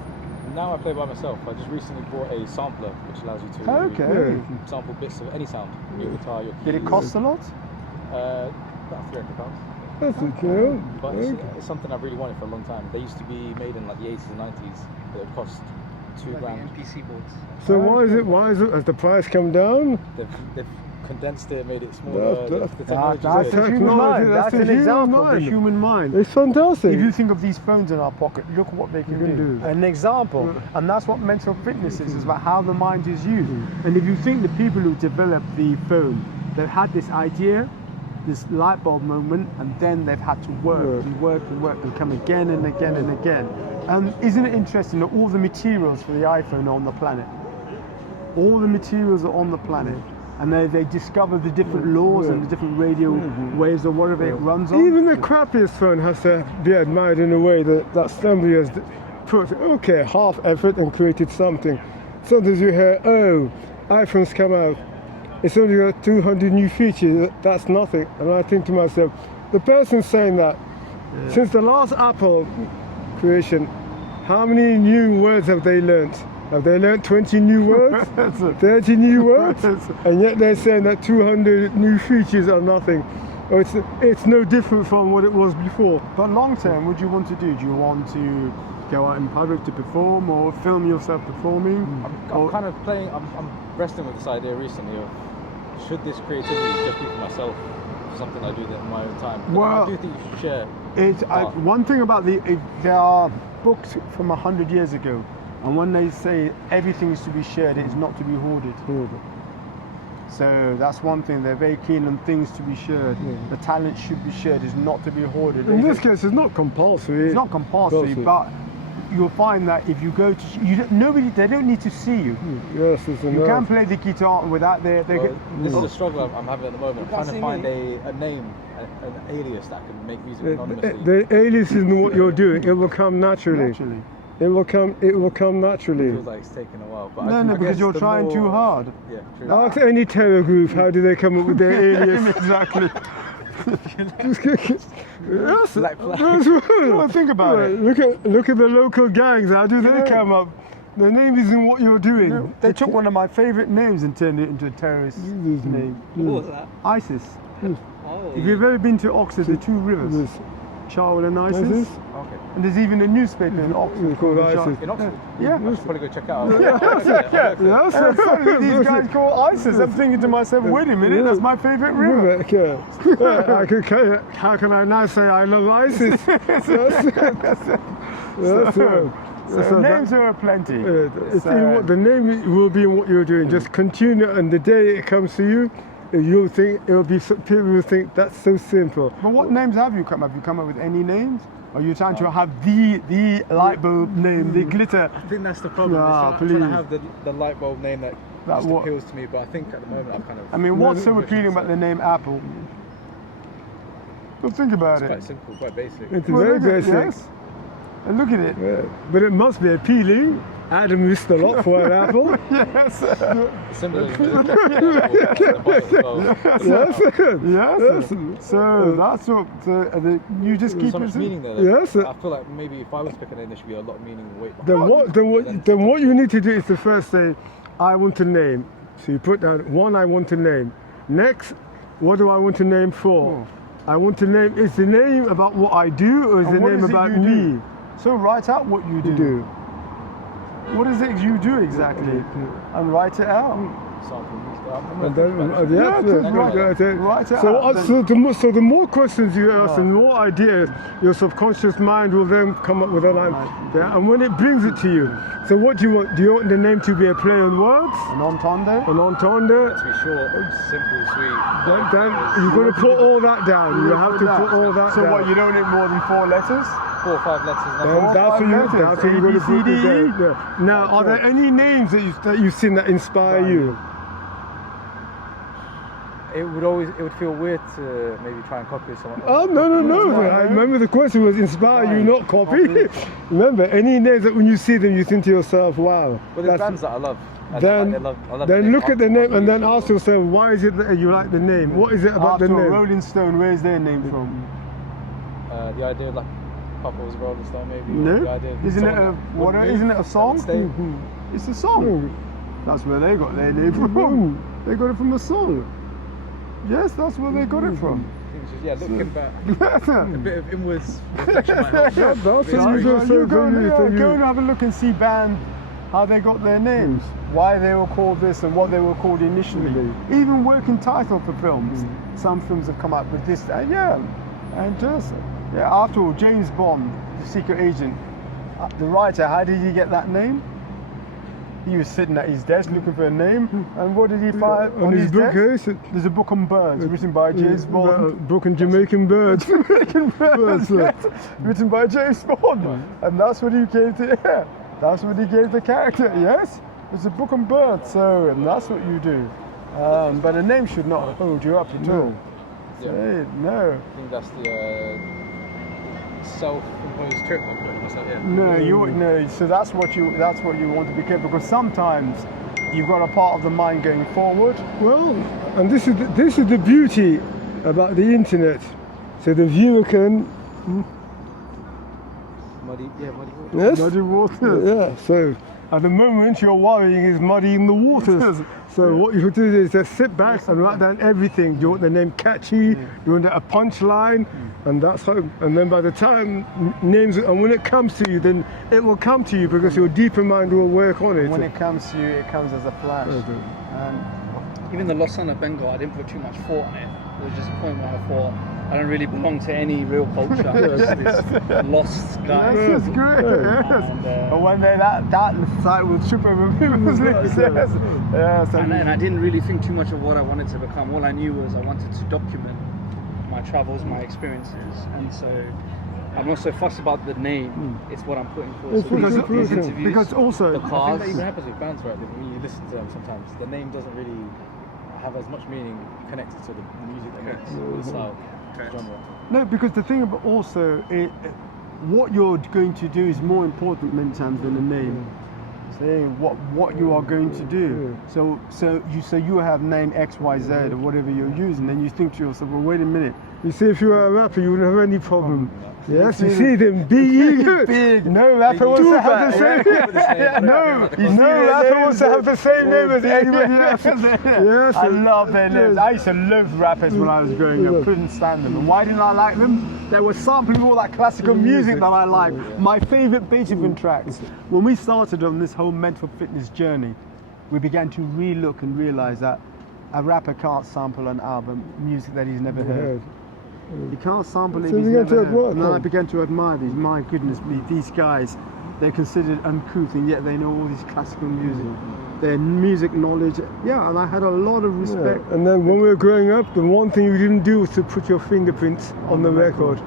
Now I play by myself. I just recently bought a sampler which allows you to sample bits of any sound. Your guitar, your keys. Did it cost a lot? About £300. That's it, you know. But it's something I've really wanted for a long time. They used to be made in like the 80s and 90s, but it cost £2 grand. MPC boards. So why is it? Has the price come down? They've condensed it, made it smaller. That's the technology. That's the human mind. That's an example of the mind. human mind. It's fantastic. If you think of these phones in our pocket, look what they can do. An example, and that's what mental fitness is about how the mind is used. And if you think the people who developed the phone, they've had this idea, this light bulb moment, and then they've had to work and work and work and come again and again and again. And isn't it interesting that all the materials for the iPhone are on the planet? All the materials are on the planet. And they discover the different laws and the different radio waves or whatever it runs on. Even the crappiest phone has to be admired in a way that somebody has put, half effort and created something. Sometimes you hear, iPhones come out, it's only got 200 new features, that's nothing. And I think to myself, the person saying that, since the last Apple creation, how many new words have they learnt? Have they learnt 20 new words? 30 new words? And yet they're saying that 200 new features are nothing. It's no different from what it was before. But long term, what do you want to do? Do you want to go out in public to perform or film yourself performing? I'm kind of playing, I'm wrestling with this idea recently of should this creativity just be for myself, for something I do in my own time? Well, I do think you should share. One thing about there are books from 100 years ago, and when they say everything is to be shared, it is not to be hoarded. So that's one thing, they're very keen on things to be shared. The talent should be shared, is not to be hoarded. In this case, it's not compulsory. It's not compulsory, but you'll find that if you go to, they don't need to see you. Yes, it's you can play the guitar without this is a struggle I'm having at the moment. I'm trying to find a name an alias that can make music anonymously. The alias isn't what you're doing. It will come naturally. Naturally. It will come It naturally. feels like it's taken a while. But No, because guess you're the trying too more- hard. Yeah, true. Ask any terror group how do they come up with their alias. Exactly. Yes, Black that's Flag. right. Well, think about it. Look at the local gangs. How do they Yeah. come up? The name isn't what you're doing. They took one of my favourite names and turned it into a terrorist name. What was that? ISIS. Oh. If you've ever been to Oxford, the two rivers, Yes. Charwell and ISIS. ISIS? Okay. And there's even a newspaper in Oxford It's called the Char- ISIS. In Oxford? Yeah. I should probably go check it out. Yes. And suddenly these guys call ISIS. I'm thinking to myself, wait a minute, that's my favourite river. How can I now say I love ISIS? So names are aplenty. It's in what the name will be in what you're doing. Just continue, and the day it comes to you, you'll think it'll be. People will think that's so simple. But what names have you come up? Have you come up with any names? Or are you trying to have the light bulb name, the glitter? I think that's the problem. Nah, It's trying to please. have the light bulb name that That just what- appeals to me. But I think at the moment I've kind of. I mean, what's so appealing about the name Apple? Well, think about It's quite it. simple, quite basic. It's Well, very look at- basic. yes. And look at it. Yeah. But it must be appealing. Adam risked a lot for an apple. Yes. Symbolism. The Bible as well. Yes. Yes. So that's what. You just There's keep so much it. meaning there. Yes. I feel like maybe if I was to pick a name, there should be a lot of meaning and weight. Then what you need to do is to first say, I want to name. So you put down one I want to name. Next, what do I want to name for? I want to name, is the name about what I do or is And the what name is it about you me? do? So write out what you do. You do. What is it you do exactly? And write it out. And then, Yeah, just write it So, out. so the more questions you ask and more ideas, your subconscious mind will then come up with a line. Yeah, and when it brings it to you, so what do you want? Do you want the name to be a play on words? An entendre. An entendre? To be short, simple, sweet. Then you've got to put all that down. You have to put all that So down. what? You don't need more than 4 letters? 4 or 5 letters. Then Nothing. that's what you. letters. That's what you're going to put A, B, C, D, E. together. Yeah. Now, are there any names that you've seen that inspire you? It would feel weird to maybe try and copy someone. Oh no! I remember the question was inspire you, not copy. Remember, any names that when you see them, you think to yourself, "Wow." But there's bands that I love. And Then, I love the then name look at the after name one and then music. ask yourself, why is it that you like the name? What is it about After the name? Rolling Stone, where's their name from? The idea of like Papa was a Rolling Stone, maybe. or No? The idea of Isn't it someone a that would move, isn't it a that song? would stay. It's a song. That's where they got their name from. They got it from a song. Yes, that's where they got it from. Yeah, looking back, a bit of inwards reflection might help. That's It's what very- you You go and you. have a look and see band, how they got their names, why they were called this and what they were called initially. Even working title for films. Some films have come up with this, and after all, James Bond, the secret agent, the writer, how did he get that name? He was sitting at his desk looking for a name, and what did he find On his book, desk? yes, There's a book on birds written by James Bond. book on Jamaican birds. Jamaican birds, Yes, yes, written by James Bond, and that's what he gave to. Yeah, that's what he gave the character. Yes, it's a book on birds, so and that's what you do. But a name should not hold you up at all. Yeah. No, I think that's the self-imposed trip I'm putting myself in. no. So that's what you want to be careful, because sometimes you've got a part of the mind going forward. Well, and this is the beauty about the internet. So the viewer can Muddy. yes, Muddy waters. yeah. So at the moment you're worrying is muddying the waters. So what you should do is just sit back and write down everything. Do you want the name catchy? Do you want a punchline? And that's how. And then by the time names, and when it comes to you, then it will come to you because your deeper mind will work on it. When it comes to you, it comes as a flash. Even the Lost Son of Bengal, I didn't put too much thought on it. There was just a point where I thought I don't really belong to any real culture. I'm just this lost guy. That's just great. Yes. And, But when that site will trip over people's lips. Yes. Yes. and I didn't really think too much of what I wanted to become. All I knew was I wanted to document my travels, my experiences, and so I'm not so fussed about the name. It's what I'm putting forward. So Because- these interviews, because also the I think cars. that even happens with bands, right? When you listen to them, sometimes the name doesn't really have as much meaning connected to the music they make, or the style. genre. No, because the thing about also, what you're going to do is more important many times than the name. Saying what you are going to do. So you have name X, Y, Z or whatever you're using, then you think to yourself, well, wait a minute. You see, if you were a rapper, you wouldn't have any problem. Yes, you see them big. No rapper wants to have the same. No rapper wants to have the same name as anybody else. Yes, I love their names. I used to love rappers when I was growing up. Couldn't stand them. And why didn't I like them? They were sampling all that classical music that I like. My favorite Beethoven tracks. When we started on this whole mental fitness journey, we began to re-look and realize that a rapper can't sample an album music that he's never heard. You can't sample it if he's never heard. And then I began to admire these. My goodness me, these guys, they're considered uncouth and yet they know all this classical music. Their music knowledge, and I had a lot of respect. And then when we were growing up, the one thing you didn't do was to put your fingerprints on the record.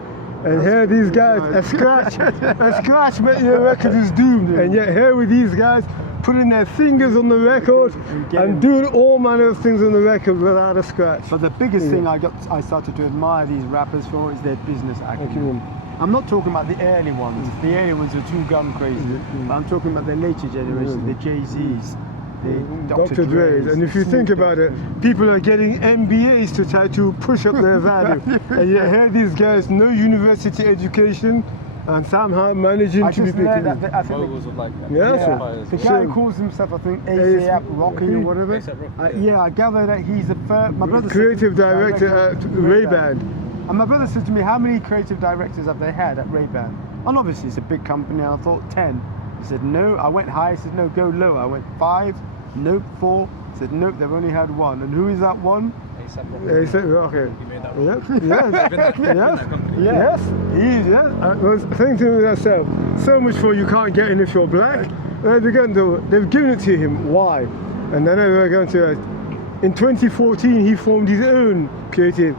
And here these guys, a scratch meant your record is doomed. And yet here with these guys, putting their fingers on the record and doing all manner of things on the record without a scratch. But the biggest thing I started to admire these rappers for is their business acumen. I'm not talking about the early ones. The early ones are too gun crazy. But I'm talking about the later generation, the Jay-Z's, the Dr. Dre's. And if you think about it, people are getting MBAs to try to push up their value. And yet here these guys, no university education, and somehow managing to be picking up. Logos of like The guy who calls himself, I think, ASAP Rocky or whatever. I gather that he's my brother creative director at Ray-Ban. And my brother said to me, how many creative directors have they had at Ray-Ban? And obviously it's a big company, and I thought 10. He said, no. I went high, he said, no, go lower. I went 5, nope, 4. He said, nope, they've only had 1. And who is that one? ASAP Rocky. He made that one. Yes, I was thinking to myself, so much for you can't get in if you're black. And they've given it to him. Why? And then they were going to. In 2014, he formed his own creative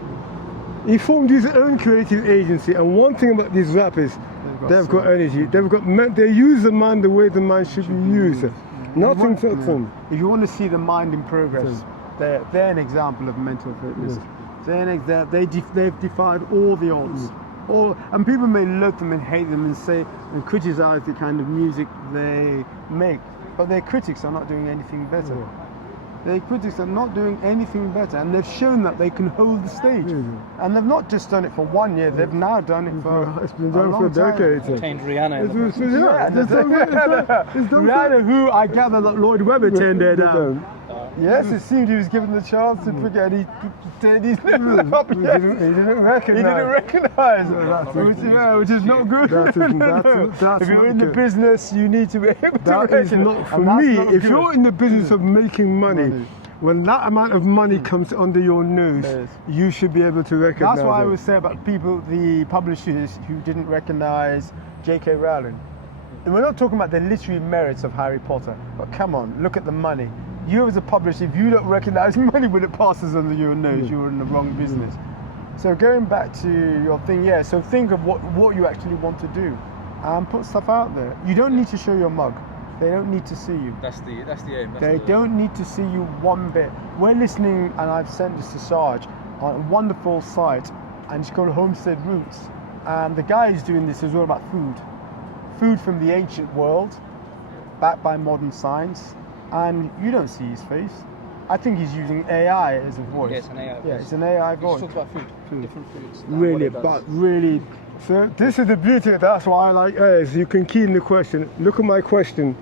agency. And one thing about these rappers, they've got energy. They use the mind the way the mind should be used. Nothing to them. If you want to see the mind in progress, they're an example of mental fitness. They've defied all the odds. And people may love them and hate them and say and criticize the kind of music they make, but their critics are not doing anything better. Their critics are not doing anything better, and they've shown that they can hold the stage. And they've not just done it for 1 year; they've now done it for it's been done for decades. Changed Rihanna. Rihanna, who I gather that Lloyd Webber turned her down. Yes, it seemed he was given the chance to put he turned his level up. He didn't recognise. Which is not good. If you're in the business, you need to be able to recognize. That is not for me. If you're in the business of making money, when that amount of money comes under your nose, you should be able to recognise. That's what I would say about the publishers who didn't recognise J.K. Rowling. And we're not talking about the literary merits of Harry Potter, but come on, look at the money. You as a publisher, if you don't recognise money when it passes under your nose, you're in the wrong business. So going back to your thing, so think of what you actually want to do and put stuff out there. You don't need to show your mug. They don't need to see you. That's the aim. They don't need to see you one bit. We're listening, and I've sent this to Sarge, on a wonderful site, and it's called Homestead Roots. And the guy who's doing this is all about food. Food from the ancient world, backed by modern science. And you don't see his face. I think he's using AI as a voice. Yeah, it's an AI voice. Yeah, it's an AI voice. He talks about food, different foods. Really, but really. So this is the beauty. That's why I like AI. You can key in the question. Look at my question.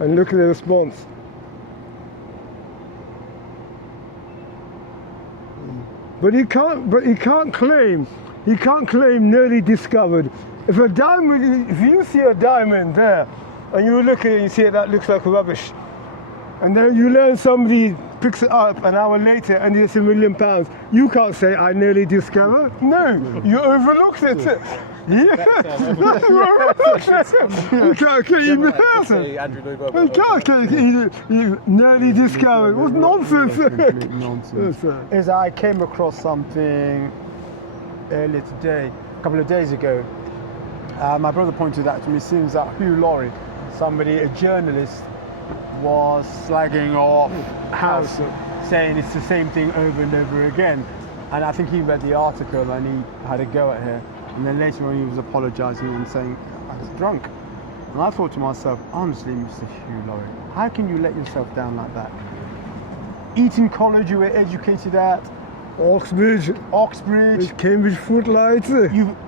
And look at the response. But he can't claim nearly discovered. If you see a diamond there, and you look at it and you see that looks like rubbish, and then you learn somebody picks it up an hour later and it's £1 million, you can't say, I nearly discovered. No, you overlooked it. You can't you nearly discovered. What nonsense. Nonsense. I came across something earlier today, a couple of days ago. My brother pointed out to me. It seems that Hugh Laurie, a journalist, was slagging off saying it's the same thing over and over again. And I think he read the article and he had a go at her. And then later on he was apologising and saying, I was drunk. And I thought to myself, honestly, Mr. Hugh Laurie, how can you let yourself down like that? Eton College you were educated at, Oxbridge, Cambridge Footlights.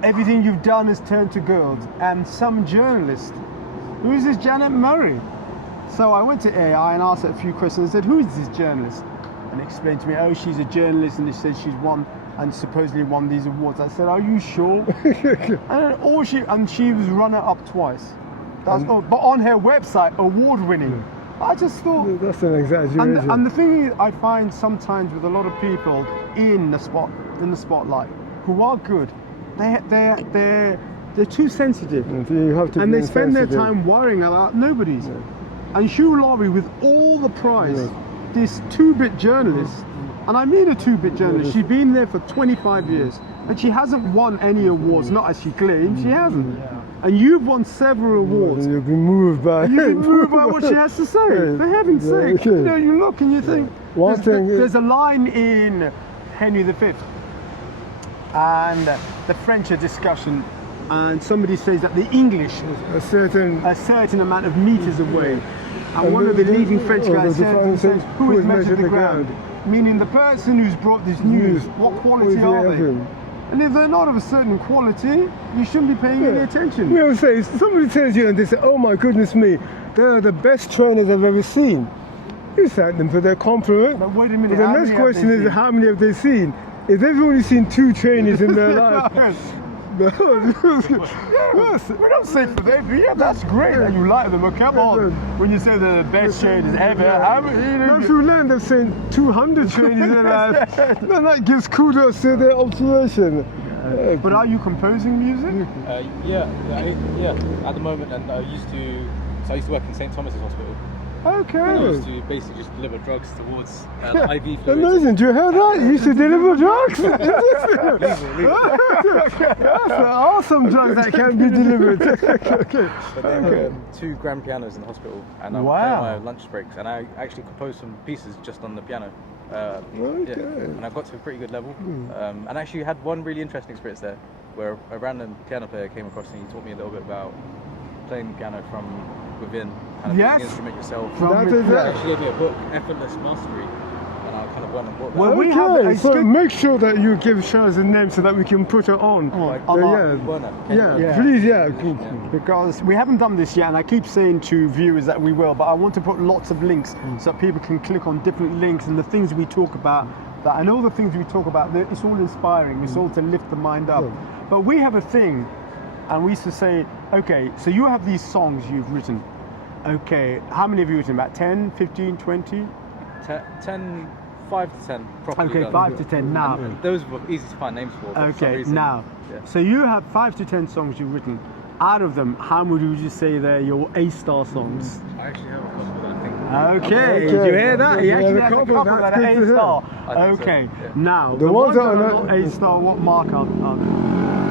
everything you've done has turned to gold. And some journalist, who is this Janet Murray? So I went to AI and asked her a few questions. I said, who is this journalist? And explained to me, oh, she's a journalist, and they said she's won and supposedly won these awards. I said, are you sure? and she was runner-up twice. But on her website, award-winning. I just thought that's an exaggeration. And the thing is, I find sometimes with a lot of people in the spotlight who are good, they're too sensitive, you have to and be they spend their insensitive. time worrying about nobodies. And Hugh Laurie, with all the prize, this two-bit journalist, and I mean a two-bit journalist, she's been there for 25 years, and she hasn't won any awards, not as she claims, she hasn't. And you've won several awards. You've been moved by what she has to say. For heaven's sake, okay. you know, you look and you think. One thing is- there's a line in Henry V, and the French are discussion, and somebody says that the English a certain a certain amount of meters away, and one of the leading French guys says, "Who has measured the ground?" Meaning the person who's brought this news. What quality are they? And if they're not of a certain quality, you shouldn't be paying any attention. You know, say somebody tells you and they say, "Oh my goodness me, they're the best trainers I've ever seen." You thank them for their compliment. But wait a minute. But the how next many have question they is, seen? how many have they seen? If they've only seen 2 trainers in their life, Yes, we're not saying for them. Yeah, that's great that you like them, but come on. When you say they're the best trainers ever, how many? those who learn they've seen 200 trainers in their life, then that gives kudos to their observation. But are you composing music? Yeah. At the moment, and I used to work in St Thomas's Hospital. I Okay. used to basically just deliver drugs towards IV fluids. Amazing, do you hear that? You used to deliver drugs? That's awesome drugs that can be delivered. Okay. But there were 2 grand pianos in the hospital, and I would play Wow. on my lunch breaks, and I actually composed some pieces just on the piano. Yeah, and I got to a pretty good level. And actually had one really interesting experience there, where a random piano player came across and he taught me a little bit about playing the piano from within, kind of Yes. playing the instrument yourself. That is He it. actually gave me a book, Effortless Mastery, and I kind of went and bought that. Well, we have Okay, a so strict- make sure that you give Shaz a name so that we can put her on. Like, Amar. Werner. Yeah, please, yeah. Because we haven't done this yet, and I keep saying to viewers that we will, but I want to put lots of links so that people can click on different links and the things we talk about. That I know the things we talk about, it's all inspiring, it's all to lift the mind up. But we have a thing, and we used to say, okay, so you have these songs you've written. Okay, how many have you written? About 10, 15, 20? 5 to 10 properly Okay, done. 5 to 10 now. And those were easy to find names for. But for some Okay, reason, now, yeah. so you have 5 to 10 songs you've written. Out of them, how many would you say they're your A-star songs? I actually have a couple that I think. Okay, did Okay. you hear that? He Yeah, actually the has a couple, couple that's that are good to hear. A-star. I think so, Okay, yeah. now, The the ones ones that that are are not A-star, what mark are they?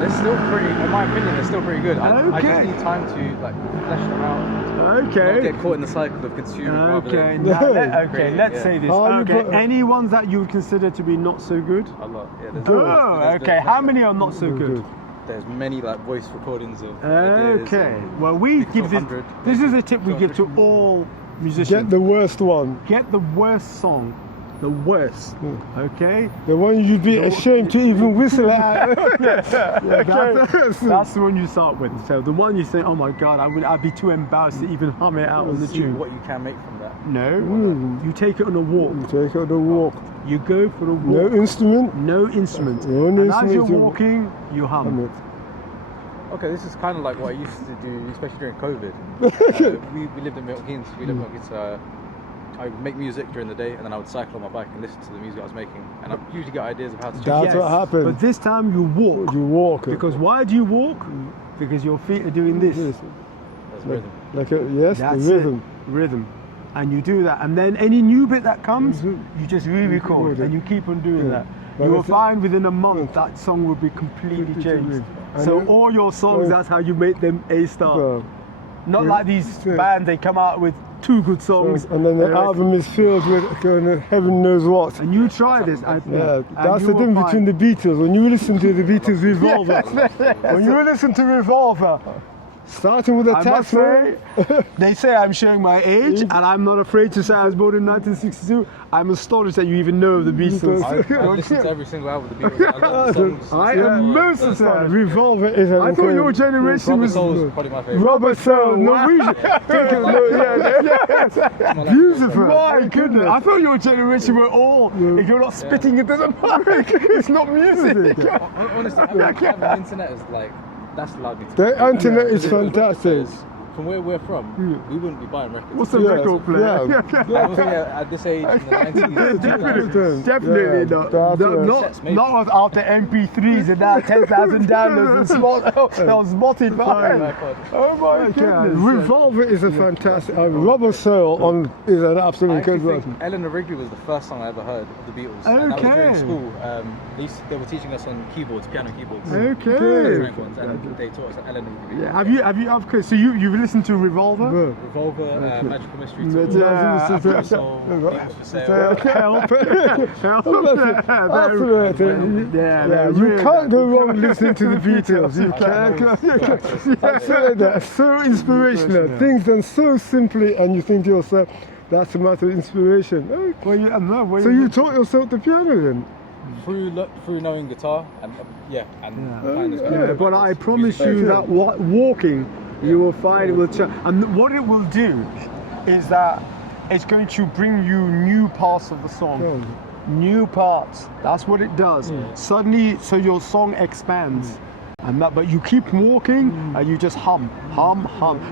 They're still pretty, in my opinion, they're still pretty good. I Okay. just need time to like flesh them out. Not Okay. get caught in the cycle of consuming rather Okay, than now, Yeah. okay, let's Yeah. say this. How you Okay, put- any ones that you would consider to be not so good? a lot. Yeah, there's, Oh, okay, how many are not so good? There's many like voice recordings of ideas Okay, and well we maybe give this, 100, this is maybe a tip we give to 200. all musicians. Get the worst one. Get the worst song, the worst, okay? The one you'd be ashamed to even whistle at. That's the one you start with. So the one you say, oh my God, I'd be too embarrassed to even hum it out on the See tune. what you can make from that. No, you take it on a walk. Take out the walk. You go for a No walk. instrument. No instrument. No And as instrument, you're you- walking, you hum. Okay, this is kind of like what I used to do, especially during COVID. We lived in Milton Keynes. We lived in Milton Keynes. I would make music during the day, and then I would cycle on my bike and listen to the music I was making. And I usually get ideas of how to. That's what happened. But this time you walk. You walk. Because why do you walk? Because your feet are doing this. That's rhythm. Like a, yes, That's the rhythm. it. Rhythm. And you do that. And then any new bit that comes, you just re-record. record it. And you keep on doing Yeah. that. But You will it's- find within a month that song will be completely changed. And So you- all your songs, Well- that's how you make them A-star. Well, Not yeah, like these yeah. bands, they come out with two good songs. And then the album is filled with heaven knows what. And you try this, I think. Yeah, and that's you the will difference between find- the Beatles. When you listen to the Beatles Revolver, when you listen to Revolver, starting with a I must taxman, say, they say I'm showing my age, and I'm not afraid to say I was born in 1962. I'm astonished that you even know of the Beatles. I listened to every single album of the Beatles. I love the songs. I am most astonished. Revolver is an I thought your incredible- generation Robert was Soul is probably my favorite. Robert Soul, Norwegian. beautiful. My goodness, I thought your generation were all. If you're not spitting into the mic, it's not music. Honestly, having the internet is like, that's allowed me to. The internet is fantastic. From where we're from, we wouldn't be buying records. What's the Yeah, record player? yeah. I was at this age in the 90s. Definitely Yeah, not. that's Not, right. not without the MP3s and now 10,000 downloads and Spotify. Oh my goodness. Revolver is a fantastic. Robert Soul is an absolute I actually incredible. think Eleanor Rigby was the first song I ever heard of the Beatles. And that was during Okay. school. They were teaching us on keyboards, piano keyboards. Okay. Electronic ones, and they taught us Eleanor Rigby. Yeah, have you, okay, so you've listened to Revolver? Revolver, Magical Mystery Tour, Yeah. Afro Soul, Beatles for Sale. Help. Absolutely. Yeah, You can't go wrong listening to the Beatles. You can't. Absolutely, that's so inspirational. Things done so simply, and you think to yourself, that's a matter of inspiration. Oh, Well, you, no, well, so you taught yourself the piano then? Through knowing guitar and playing this Yeah, but I promise you that walking, you will find it will change. And what it will do is that it's going to bring you new parts of the song. New parts. That's what it does. Suddenly, so your song expands. And that, but you keep walking and you just hum.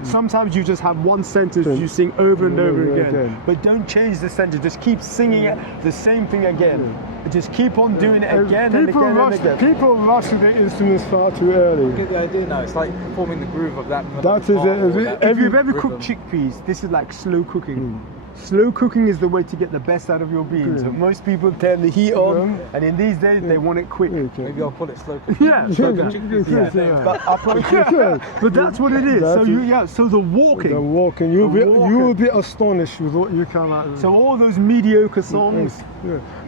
Sometimes you just have one sentence you sing over and over again. But don't change the sentence. Just keep singing it, the same thing again. Just keep on doing it again and again and again. People rush to the instruments far too early. Get the idea now. It's like forming the groove of that. That is it. If you've ever rhythm. cooked chickpeas, this is like slow cooking. Slow cooking is the way to get the best out of your beans. Most people turn the heat on, and in these days they want it quick. Maybe I'll call it slow cooking. Yeah, but that's what it is. So the walking. The walking, you will be astonished with what you come out with. So all those mediocre songs.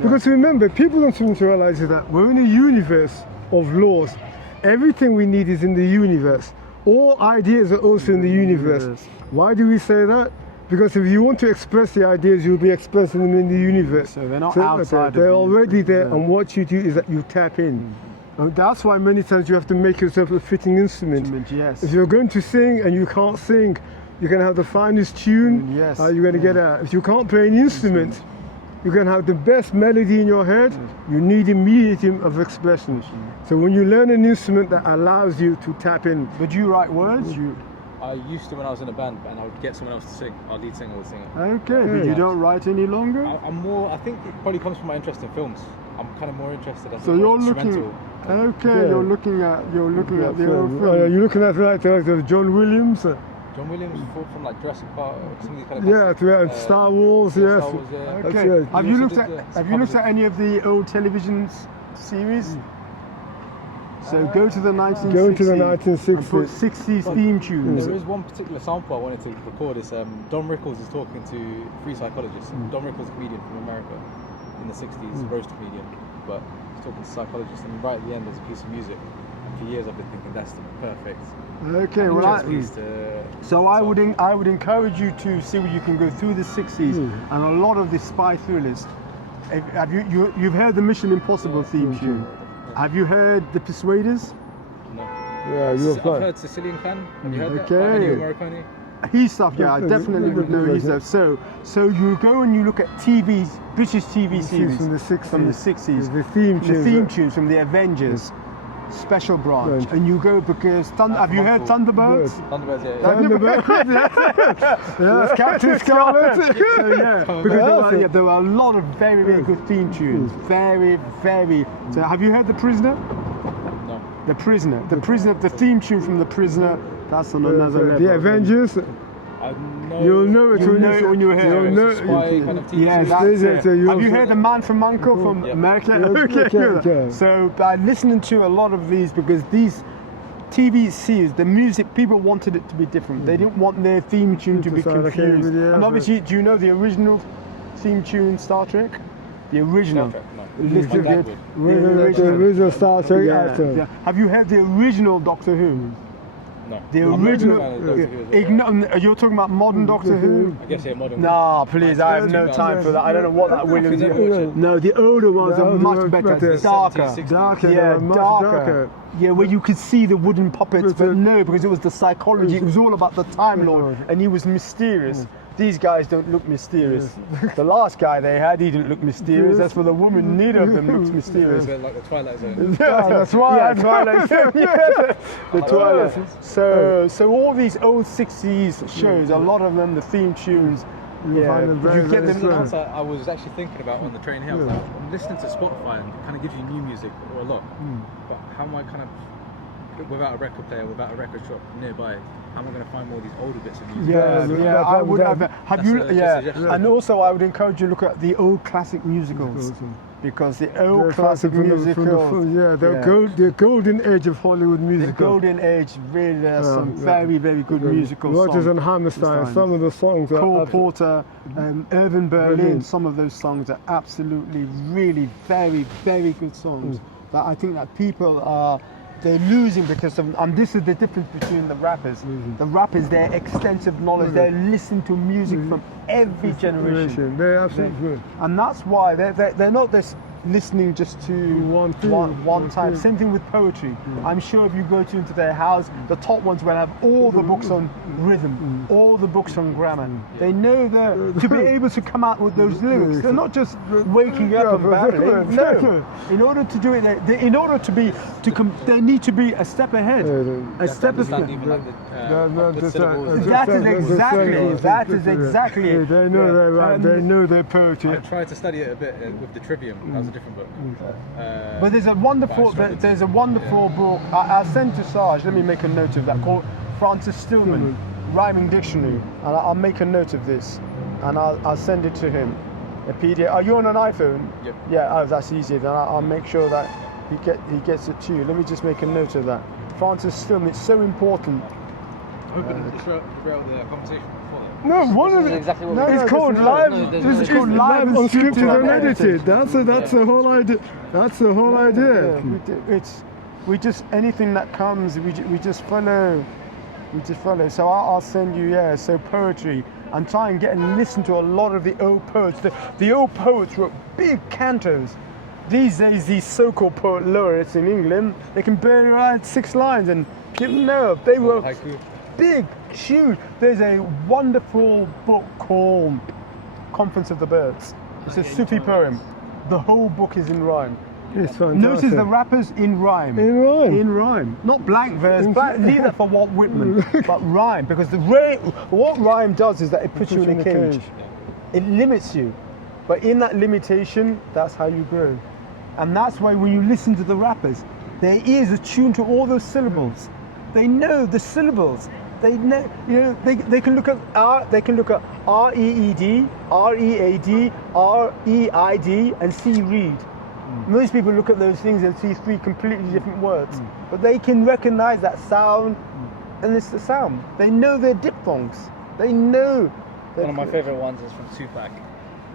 Because remember, people don't seem to realize that we're in a universe of laws. Everything we need is in the universe. All ideas are also in the universe. Why do we say that? Because if you want to express the ideas, you'll be expressing them in the universe. So they're not outside. They're already there, and what you do is that you tap in. And that's why many times you have to make yourself a fitting instrument. Yes. If you're going to sing and you can't sing, you can have the finest tune. Yes. You're going to get out. If you can't play an instrument, you can have the best melody in your head. You need a medium of expression. So when you learn an instrument that allows you to tap in. But do you write words? I used to when I was in a band, and I would get someone else to sing. Our lead singer would sing it. Okay, but you don't write any longer? I'm more. I think it probably comes from my interest in films. I'm kind of more interested as So a you're instrumental. Okay, you're looking at the old film. You're looking at like John Williams. John Williams from like Jurassic Park, some of these kind of classics. Star Wars, yes. Star Wars, Okay. That's right. Have He you also looked did at the Have you looked at covers. any of the old television series? So go to the 1960s. Go into the and 1960s. put 60s theme tunes. There is one particular sample I wanted to record. It's Don Rickles is talking to three psychologists. Don Rickles is a comedian from America in the 60s, roast comedian, but he's talking to psychologists, and right at the end there's a piece of music. And for years I've been thinking that's the perfect Okay, well, piece to. so I would encourage you to see what you can go through the 60s and a lot of the spy thrillers. Have you've heard the Mission Impossible theme tune? Have you heard The Persuaders? No. Yeah, you're I've fine. heard Sicilian Clan. Have you heard that? Okay. By Ennio Morricone? His stuff, yeah, I definitely would know his stuff. So you go and you look at British TV series From the 60s. from the 60s, The theme the tunes. theme tunes from the Avengers, Special Branch, Right. and you go because have you heard Thunderbirds? Thunderbirds, yeah. Yes, Captain Scarlet. So, yeah, Coming because there were a lot of very, very good theme tunes. Very, very. So have you heard The Prisoner? No. The Prisoner. The theme tune from The Prisoner. That's on another level. The Avengers. I know. You'll know it You'll know it when you hear You'll it. know It's a spy kind of TV Yeah, series. that's it. So you Have you also- heard The Man from Uncle from Yeah. America? Yeah, Okay, okay, good. okay. So by listening to a lot of these, because these TV series, the music, people wanted it to be different. They didn't want their theme tune to be Sound like confused. everybody else, And obviously, do you know the original theme tune Star Trek? The original. Star Trek, no. Listen My to dad it. would. The original Star Trek Yeah, actor. yeah. Have you heard the original Doctor Who? No. The I'm not a original. fan of Doctor Who as well. You're talking about modern Doctor Who? I guess, yeah, modern. No, please, I have no time for that. I don't know what that Williams Never watched it. No, the older ones The are older much ones better, better. darker. 70s, 60s. Darker, Yeah, they were much darker. Yeah, where you could see the wooden puppets, but no, because it was the psychology. It was all about the Time Lord, and he was mysterious. These guys don't look mysterious. The last guy they had, he didn't look mysterious. As for the woman, neither of them looks mysterious. It's like the Twilight Zone. Yeah, that's why. Yeah, Twilight Zone. Yeah, the Twilight. So all these old '60s shows, a lot of them, the theme tunes. You find them very, you get very them. slow. That's I was actually thinking about on the train here. I was like, I'm listening to Spotify and it kind of gives you new music or a lot. But how am I kind of, without a record player, without a record shop nearby, how am I going to find more of these older bits of music? Yeah, I would have. Have you? That's a Yeah, suggestion. and also I would encourage you to look at the old classic musicals because the old classic musicals. The golden age of Hollywood The music. golden age, really, there's some very, very good musical Rodgers songs. and Hammerstein, some of the songs are Cole absolutely- Porter, Irving Berlin, Brilliant. some of those songs are absolutely, really, very, very good songs that I think that people are, they're losing because of, and this is the difference between the rappers. The rappers, their extensive knowledge, they listen to music from every generation. They're absolutely good. And that's why they're not just listening just to One thing. one type. Same thing with poetry. I'm sure if you go into their house, the top ones will have all the books on rhythm, all the books on grammar. They know to be able to come out with those lyrics. They're not just waking up and babbling. No. In order to do it, they need to be a step ahead. A step Understand ahead. even like No, the just syllables. That is exactly it. They know their rap, they know their poetry. I tried to study it a bit with the Trivium. That was a different book. But there's a wonderful book I'll send to Sarge. Let me make a note of that, called Francis Stillman Rhyming Dictionary, and I'll make a note of this, and I'll send it to him. A PDF. Are you on an iPhone? Yep. Yeah. Oh, that's easier. Then I'll make sure that he gets it to you. Let me just make a note of that. Francis Stillman. It's so important. Open throughout the conversation before that. No, one of is it. exactly what no, we're it's doing. called No, live. no, there's This no- is called live unscripted and edited. edited. That's the whole idea. That's the whole idea. We just anything that comes, we just follow. We just follow. So I'll send you so poetry and try and get and listen to a lot of the old poets. The old poets wrote big cantos. These days, these so-called poet laureates in England, they can barely write 6 lines, and they wrote Haiku. big, huge. There's a wonderful book called Conference of the Birds. It's a Sufi poem. The whole book is in rhyme. It's fantastic. Notice the rappers in rhyme. In rhyme. In rhyme. Not blank verse, leave that for Walt Whitman, but rhyme. Because what rhyme does is that it puts you in a cage. It limits you. But in that limitation, that's how you grow. And that's why when you listen to the rappers, their ears are tuned to all those syllables. They know the syllables. They know, they can look at R-E-E-D, R-E-A-D, R-E-I-D, and see read. Most people look at those things and see 3 completely different words, but they can recognize that sound, and it's the sound. They know their diphthongs. They know. One of my favorite ones is from Tupac.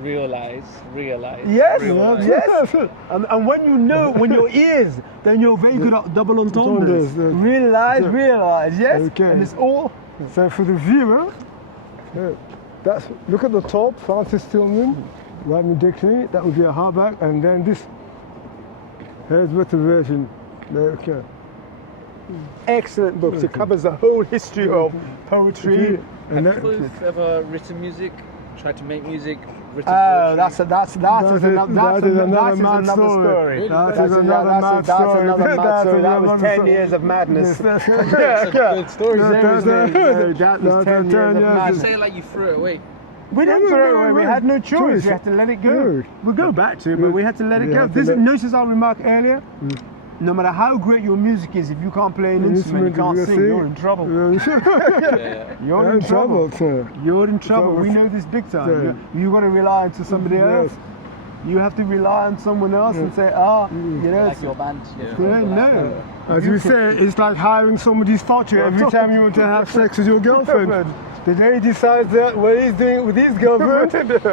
Realize. Yes, realize. yes. And when your ears, then you're very good at double entendres. Entendres, Realize, yes. Okay. And it's all. So for the viewer, look at the top, Francis Stillman, Rhyming Dictionary. That would be a hardback, and then this. Here's better version. Okay. Excellent books. It covers the whole history of poetry. And Have that, you ever written music? Tried to make music? Written Oh, poetry? that's another mad story. That is another mad story. That was 10 years of madness. That's a good story. That was 10 years of You madness. say it like you threw it away. We didn't throw it away. We had no choice. We had to let it go. We'll go back to it, but we had to let it go. Notice our remark earlier. No matter how great your music is, if you can't play an instrument, you can't sing, you're in trouble. You're in trouble. You're in trouble. We know this big time. You've got to rely on somebody else. You have to rely on someone else and say, Like your band. no. As we say, it's like hiring somebody's factory every time you want to have sex with your girlfriend. The day he decides that what he's doing with his girlfriend,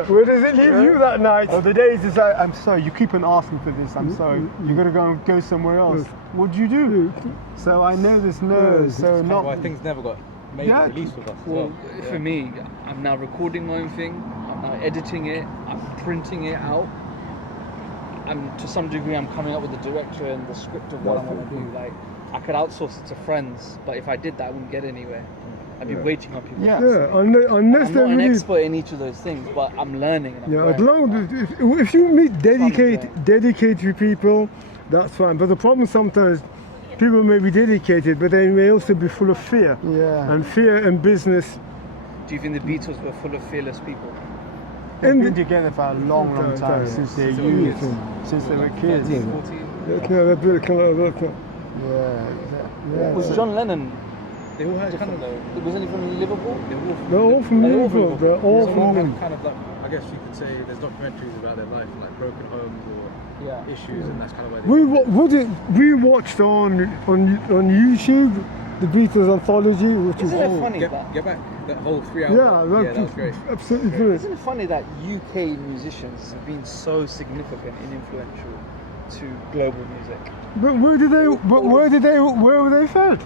where does it leave you that night? Or the day he decides, I'm sorry, you keep on asking for this, I'm sorry, you got to go somewhere else. What do you do? So I know this no, so Not not... why things never got made Yeah. or released with us as Well, well. for me, I'm now recording my own thing. I'm now editing it. I'm printing it out. And to some degree, I'm coming up with the director and the script of what I want to do. Like, I could outsource it to friends, but if I did that, I wouldn't get anywhere. I'd be waiting on people. Yeah. Yeah, unless I'm they not an really. expert in each of those things, but I'm learning. And I'm Yeah, as growing. long as if you meet Fun. dedicated people, that's fine. But the problem sometimes, people may be dedicated, but they may also be full of fear. Yeah. And fear and business. Do you think the Beatles were full of fearless people? They've And been together for a long, long time, since their youth, since they were kids. 14? Yeah. Was John Lennon They all had kind different of, though? Wasn't he from Liverpool? they're all from They're all from Liverpool. They're all Some from of them Liverpool. kind of like, I guess you could say there's documentaries about their life, like broken homes or Yeah. issues, and that's kind of why they We watched on YouTube the Beatles anthology, which is Isn't it funny that? get back that whole 3 hour. yeah, that was great. absolutely brilliant. Isn't it funny that UK musicians have been so significant and influential to global music? But where were they fed?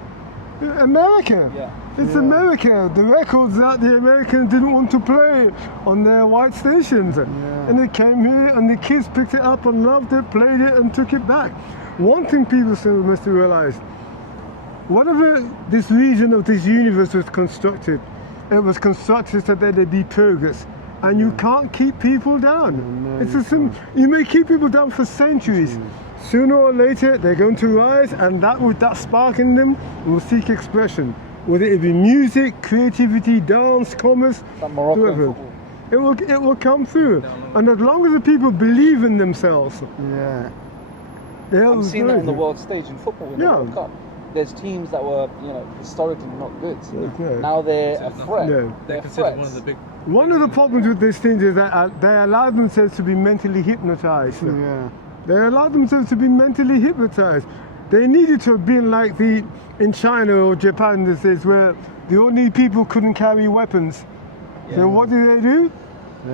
America. Yeah. It's America. The records that the Americans didn't want to play on their white stations. And they came here and the kids picked it up and loved it, played it and took it back. One thing people still must realize, whatever this region of this universe was constructed, it was constructed so that there'd be progress. And you can't keep people down. It's a you may keep people down for centuries. Sooner or later, they're going to rise, and that spark in them will seek expression. Whether it be music, creativity, dance, commerce, Like Moroccan whoever. football. It will come through. And as long as the people believe in themselves, Yeah. they'll I'm seeing that on the rise. world stage in football in the Yeah. World Cup. There's teams that were, historically not good. Yeah. Now they're a threat. Yeah. They're They're considered one threats. of the big. One of the problems with these things is that they allow themselves to be mentally hypnotized. Yeah. They allowed themselves to be mentally hypnotized. They needed to have been like in China or Japan, this is where the only people couldn't carry weapons. So what did they do?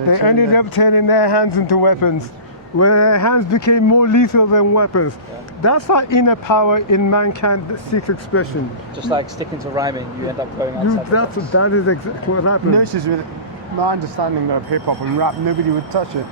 They ended up turning their hands into weapons, where their hands became more lethal than weapons. That's that inner power in mankind that seeks expression. Just like sticking to rhyming, you end up going outside. That is exactly what happened. Notice with my understanding of hip hop and rap, nobody would touch it.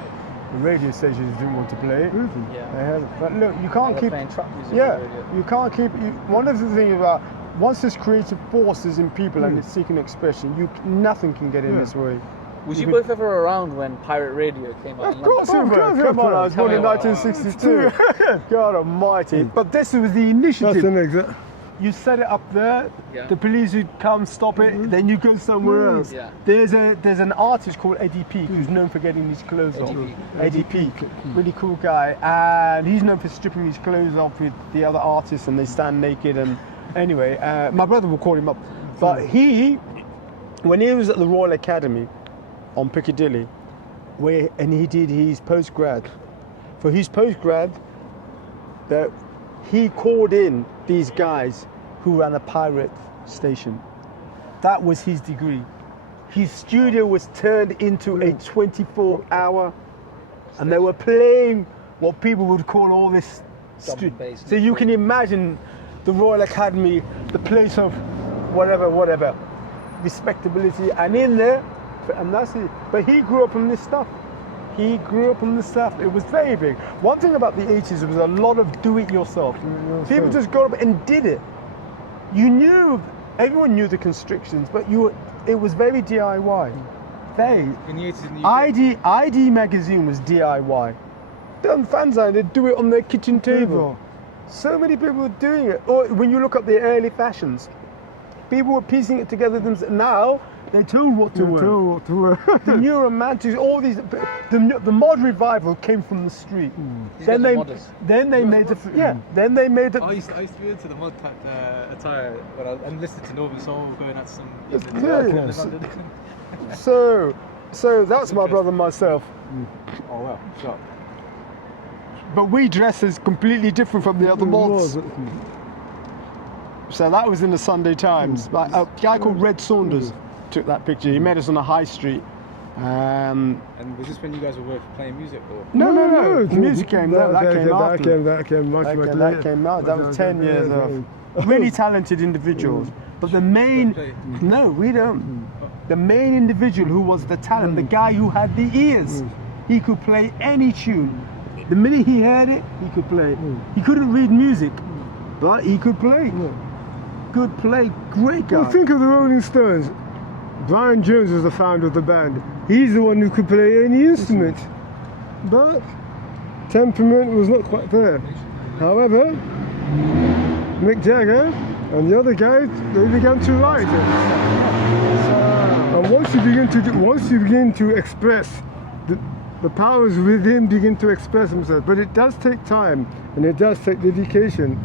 The radio stations didn't want to play it. Yeah. They had it. But look, you can't They're keep. playing trap music on Yeah, the radio. you can't keep. One of the things about once this creative force is in people and it's seeking expression, nothing can get in this way. Was you both ever around when pirate radio came out? Of course, we were. Come on, I was born in 1962. God Almighty! But this was the That's initiative. an exact. You set it up there. Yeah. The police would come, stop it. Then you go somewhere else. Yeah. There's an artist called Eddie Peak who's known for getting his clothes off. Eddie Peak, really cool guy, and he's known for stripping his clothes off with the other artists, and they stand naked. And anyway, my brother will call him up, but when he was at the Royal Academy on Piccadilly, and he did his postgrad. For his postgrad, he called in these guys who ran a pirate station. That was his degree. His studio was turned into a 24-hour, and they were playing what people would call all this. Drum and bass. So you can imagine the Royal Academy, the place of whatever, respectability, and in there, and that's it. But he grew up on this stuff. He grew up on this stuff. It was very big. One thing about the 80s, there was a lot of do-it-yourself. People just got up and did it. Everyone knew the constrictions, but it was very DIY. In the 80s in the UK. ID magazine was DIY. Done fanzine, they'd do it on their kitchen table. So many people were doing it. Or when you look up the early fashions, people were piecing it together themselves. Now they're told what to wear. The new romantics, all these, the mod revival came from the street. These guys are modders. Then they made the I used to be into the mod cut attire when and listened to Northern Soul going out to some Yeah. So that's my brother and myself. Oh wow, sharp. But we dress as completely different from the other mods. So that was in the Sunday Times. Like, a guy called Red Saunders took that picture. He met us on a high street. And was this when you guys were both playing music, or? No. The music came. That came after. That came much later. That came out. That was 10 years of really talented individuals. But the main, no, we don't. The main individual who was the talent, the guy who had the ears, he could play any tune. The minute he heard it, he could play it. He couldn't read music, but he could play. Good play, great guy. Well, think of the Rolling Stones. Brian Jones was the founder of the band. He's the one who could play any instrument. But temperament was not quite there. However, Mick Jagger and the other guys, they began to write. And once you begin to express, the powers within begin to express themselves. But it does take time, and it does take dedication.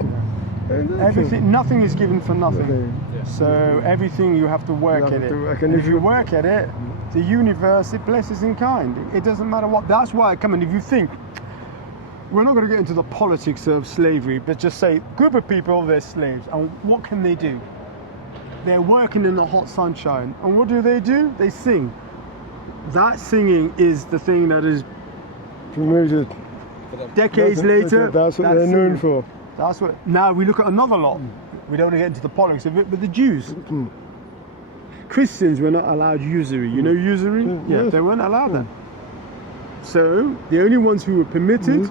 Everything, nothing is given for nothing. So everything you have to work at it. And if you work at it, the universe, it blesses in kind. It doesn't matter what. That's why I come in. If you think, we're not going to get into the politics of slavery, but just say, group of people, they're slaves, and what can they do? They're working in the hot sunshine, and what do? They sing. That singing is the thing that is promoted. Decades later, that's what they're known for. That's what. Now we look at another lot. We don't want to get into the politics of it, but the Jews. Christians were not allowed usury. You know usury? Yeah, they weren't allowed that. So the only ones who were permitted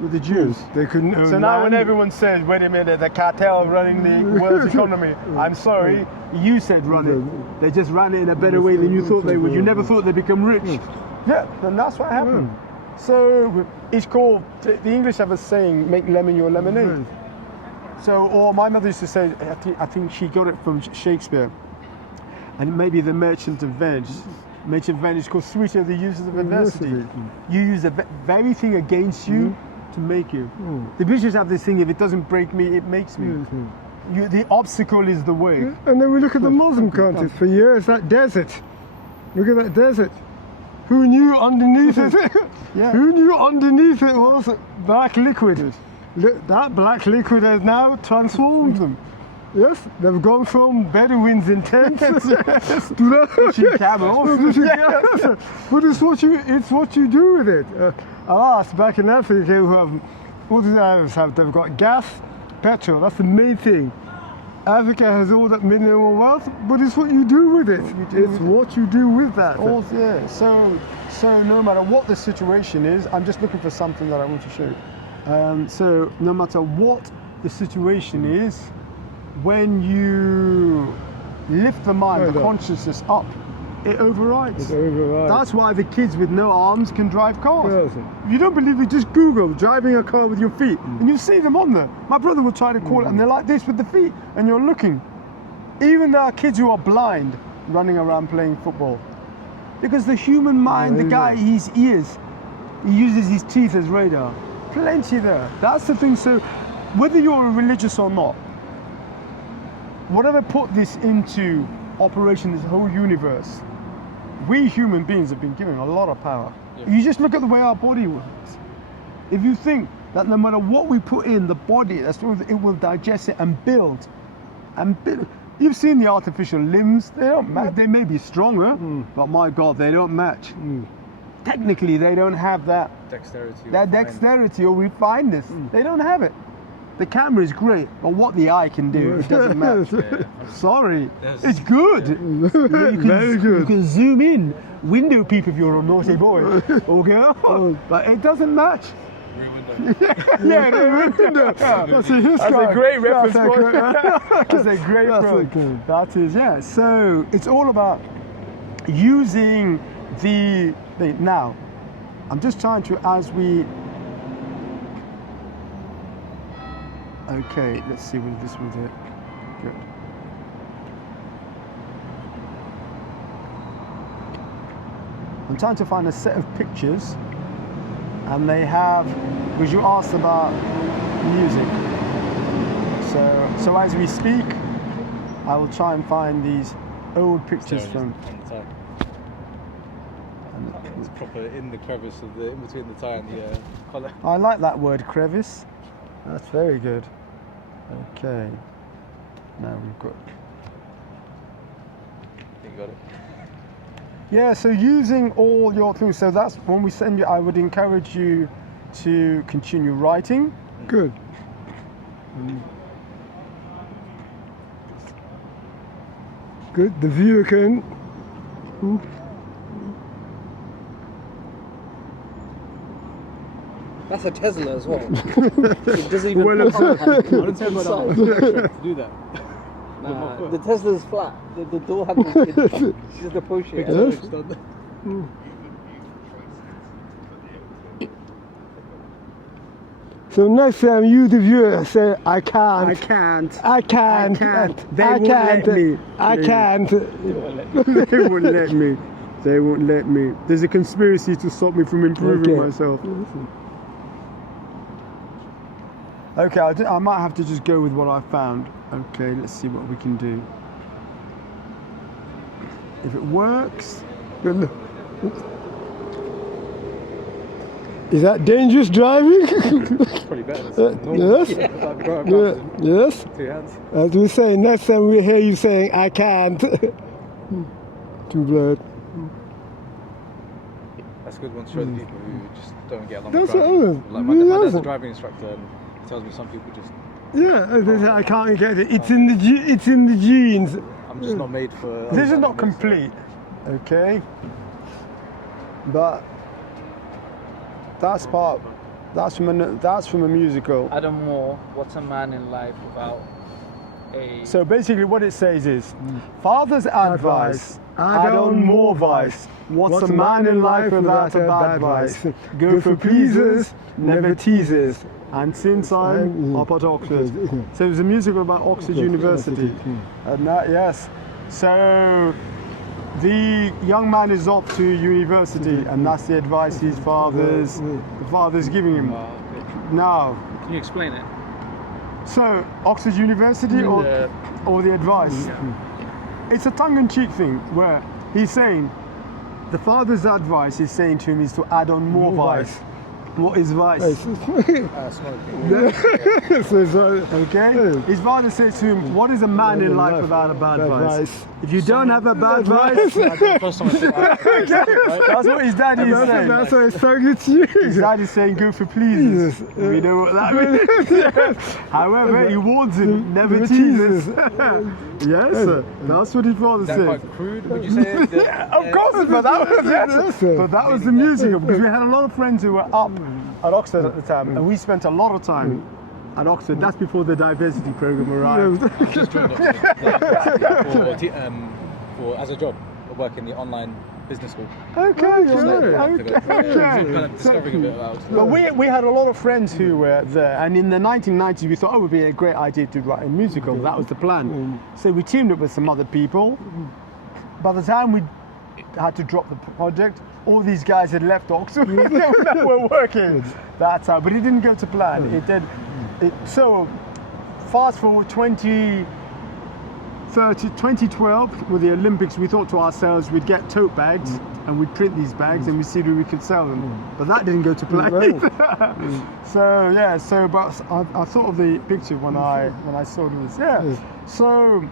were the Jews. They couldn't own So now when land. everyone says, wait a minute, the cartel running the world's economy, I'm sorry, you said run it. They just ran it in a better way than you thought they would. You never thought they'd become rich. Yeah, then that's what happened. So it's called, the English have a saying, make lemon your lemonade. So, or my mother used to say, I think she got it from Shakespeare, and maybe the Merchant of Venice. Merchant of Venice is called sweeter the uses of adversity. You use the very thing against you to make you. The British have this thing, if it doesn't break me, it makes me. The obstacle is the way. And then we look at the Muslim countries for years, that desert. Look at that desert. Who knew underneath it? Who knew underneath it was black liquid? That black liquid has now transformed them. Yes, they've gone from Bedouins in tents to that. Camels. But it's what you do with it. Alas, back in Africa, who have all these islands they've got gas, petrol. That's the main thing. Africa has all that mineral wealth, but it's what you do with it. It's what you do with that. So no matter what the situation is, I'm just looking for something that I want to show. So no matter what the situation is, when you lift the mind, the consciousness up, it overrides. That's why the kids with no arms can drive cars. If you don't believe it, just Google driving a car with your feet, and you'll see them on there. My brother will try to call it, and they're like this with the feet, and you're looking. Even there are kids who are blind running around playing football. Because the human mind, the guy, his ears, he uses his teeth as radar. Plenty there. That's the thing. So whether you're religious or not, whatever put this into operation, this whole universe, we human beings have been given a lot of power. You just look at the way our body works. If you think that no matter what we put in the body, it will digest it and build. You've seen the artificial limbs, they don't match. They may be stronger, but my God, they don't match. Technically, they don't have that dexterity or refinedness. They don't have it. The camera is great, but what the eye can do, it doesn't match. Sorry, it's good. Very good. You can zoom in, window peep if you're a naughty boy or girl, but it doesn't match. That's a great reference point. That's a great film. That is, yeah. So it's all about using the now. I'm just trying to, as we. Okay, let's see when this one's it. Good. I'm trying to find a set of pictures, and they have, because you asked about music. So as we speak, I will try and find these old pictures from. It's proper in the crevice of in between the tie and the collar. I like that word, crevice. That's very good. Okay. Now we've got. I think you got it. Yeah, so using all your things. So that's when we send you. I would encourage you to continue writing. Good. Good. The viewer can. That's a Tesla as well. It doesn't even. Well, pop up. I didn't say about that. To do that. Nah, the Tesla's flat. The door handle. It's just a push it. Yes. So next time you, the viewer, say, I can't. I can't. I can't. I can't. They I won't can't. let me. I Yeah. can't. They won't let me. They won't let me. There's a conspiracy to stop me from improving Okay. myself. Okay, I might have to just go with what I found. Okay, let's see what we can do. If it works. Is that dangerous driving? Probably better than normal. Yes. Like driving Yeah. around with Yes. two hands. As we say, next time we hear you saying, I can't. Too bad. That's a good one to show the people who just don't get along That's with driving. what I mean. Like my dad's a Yes. driving instructor and he tells me some people just, Yeah, they say, I can't get it. It's in the it's in the genes. I'm just not made for... This is not complete, okay? But that's from a musical. Adam Moore, what's a man in life without a... So basically what it says is, father's advice, add on more vice. What's a man in life without a bad vice? Go for pleasers, never teasers. And since I'm up at Oxford. So it was a musical about Oxford University. And that, yes. So the young man is off to university and that's the advice the father's giving him. Now, Can you explain it? so Oxford University or the advice? It's a tongue-in-cheek thing where he's saying the father's advice is saying to him is to add on more vice. What is vice? smoking. Okay? His father says to him, what is a man in life without a bad vice? If you don't have a bad vice, First time I said that. that's what his daddy is saying. That's why it's tongue cheek. His dad is saying go for pleasers. We know what that means. However, he warns him, never teases. Yes, that's what his father Is that said. quite crude, would you say? Of course, but that was the musical because we had a lot of friends who were up at Oxford at the time, and we spent a lot of time at Oxford. That's before the diversity program arrived. Just joined for as a job, I work in the online business school. Okay, Kind okay. of discovering a bit about Oxford. But we had a lot of friends who were there, and in the 1990s we thought, oh, it would be a great idea to write a musical. That was the plan. So we teamed up with some other people. By the time we had to drop the project, all these guys had left Oxford. They were working that time, but it didn't go to plan. It did. So fast forward 2012 with the Olympics, we thought to ourselves we'd get tote bags and we'd print these bags and we'd see where we could sell them. But that didn't go to plan. So yeah, but I thought of the picture when I saw this. Yeah. So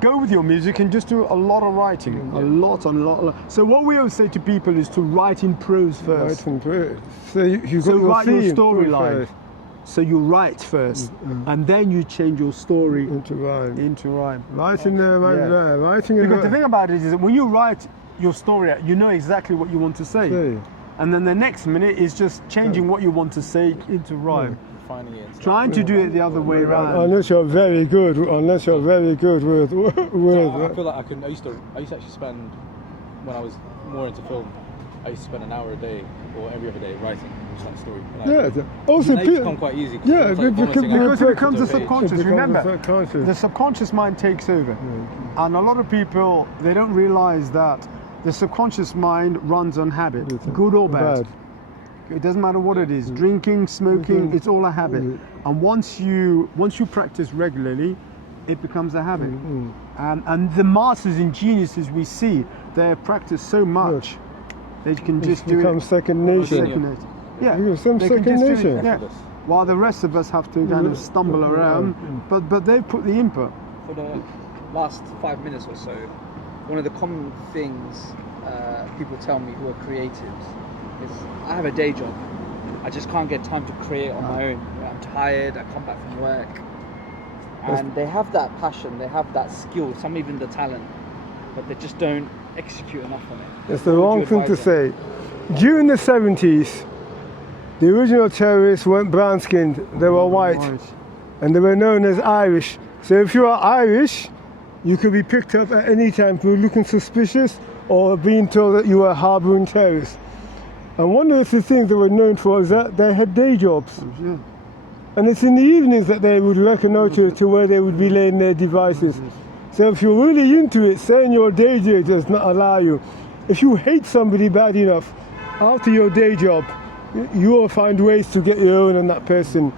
go with your music and just do a lot of writing, a lot. So what we always say to people is to write in prose first. So you So got write your theme storyline. first So you write first, and then you change your story into rhyme. into rhyme. Writing Yeah. writing Because the thing about it is that when you write your story out, you know exactly what you want to say. And then the next minute is just changing what you want to say into rhyme. Finding it. Trying to do it the other way around. Unless you're very good with I feel like I used to actually spend, when I was more into film, I used to spend an hour a day or every other day writing just like a story. Also, it's become quite easy. yeah, Because it becomes the a page. subconscious. Remember, the subconscious mind takes over. And a lot of people, they don't realize that the subconscious mind runs on habit, good or bad. It doesn't matter what it is, drinking, smoking, it's all a habit. And once you practice regularly, it becomes a habit. And the masters and geniuses we see, they practice so much, they can just do it. Second nature. Yeah, Some they can second just do it. nature. Yeah. while the rest of us have to kind of stumble around. But they put the input. For the last 5 minutes or so, one of the common things people tell me who are creatives is I have a day job. I just can't get time to create on my own. I'm tired, I come back from work. And they have that passion, they have that skill, some even the talent, but they just don't execute enough on it. It's the What would wrong you thing to advise them? say. During the 70s, the original terrorists weren't brown-skinned, they were white. And they were known as Irish. So if you are Irish, you could be picked up at any time for looking suspicious or being told that you were harboring terrorists. And one of the things they were known for is that they had day jobs. Yeah. And it's in the evenings that they would reconnoiter to where they would be laying their devices. So if you're really into it, saying your day job does not allow you. If you hate somebody bad enough, after your day job, you will find ways to get your own on that person.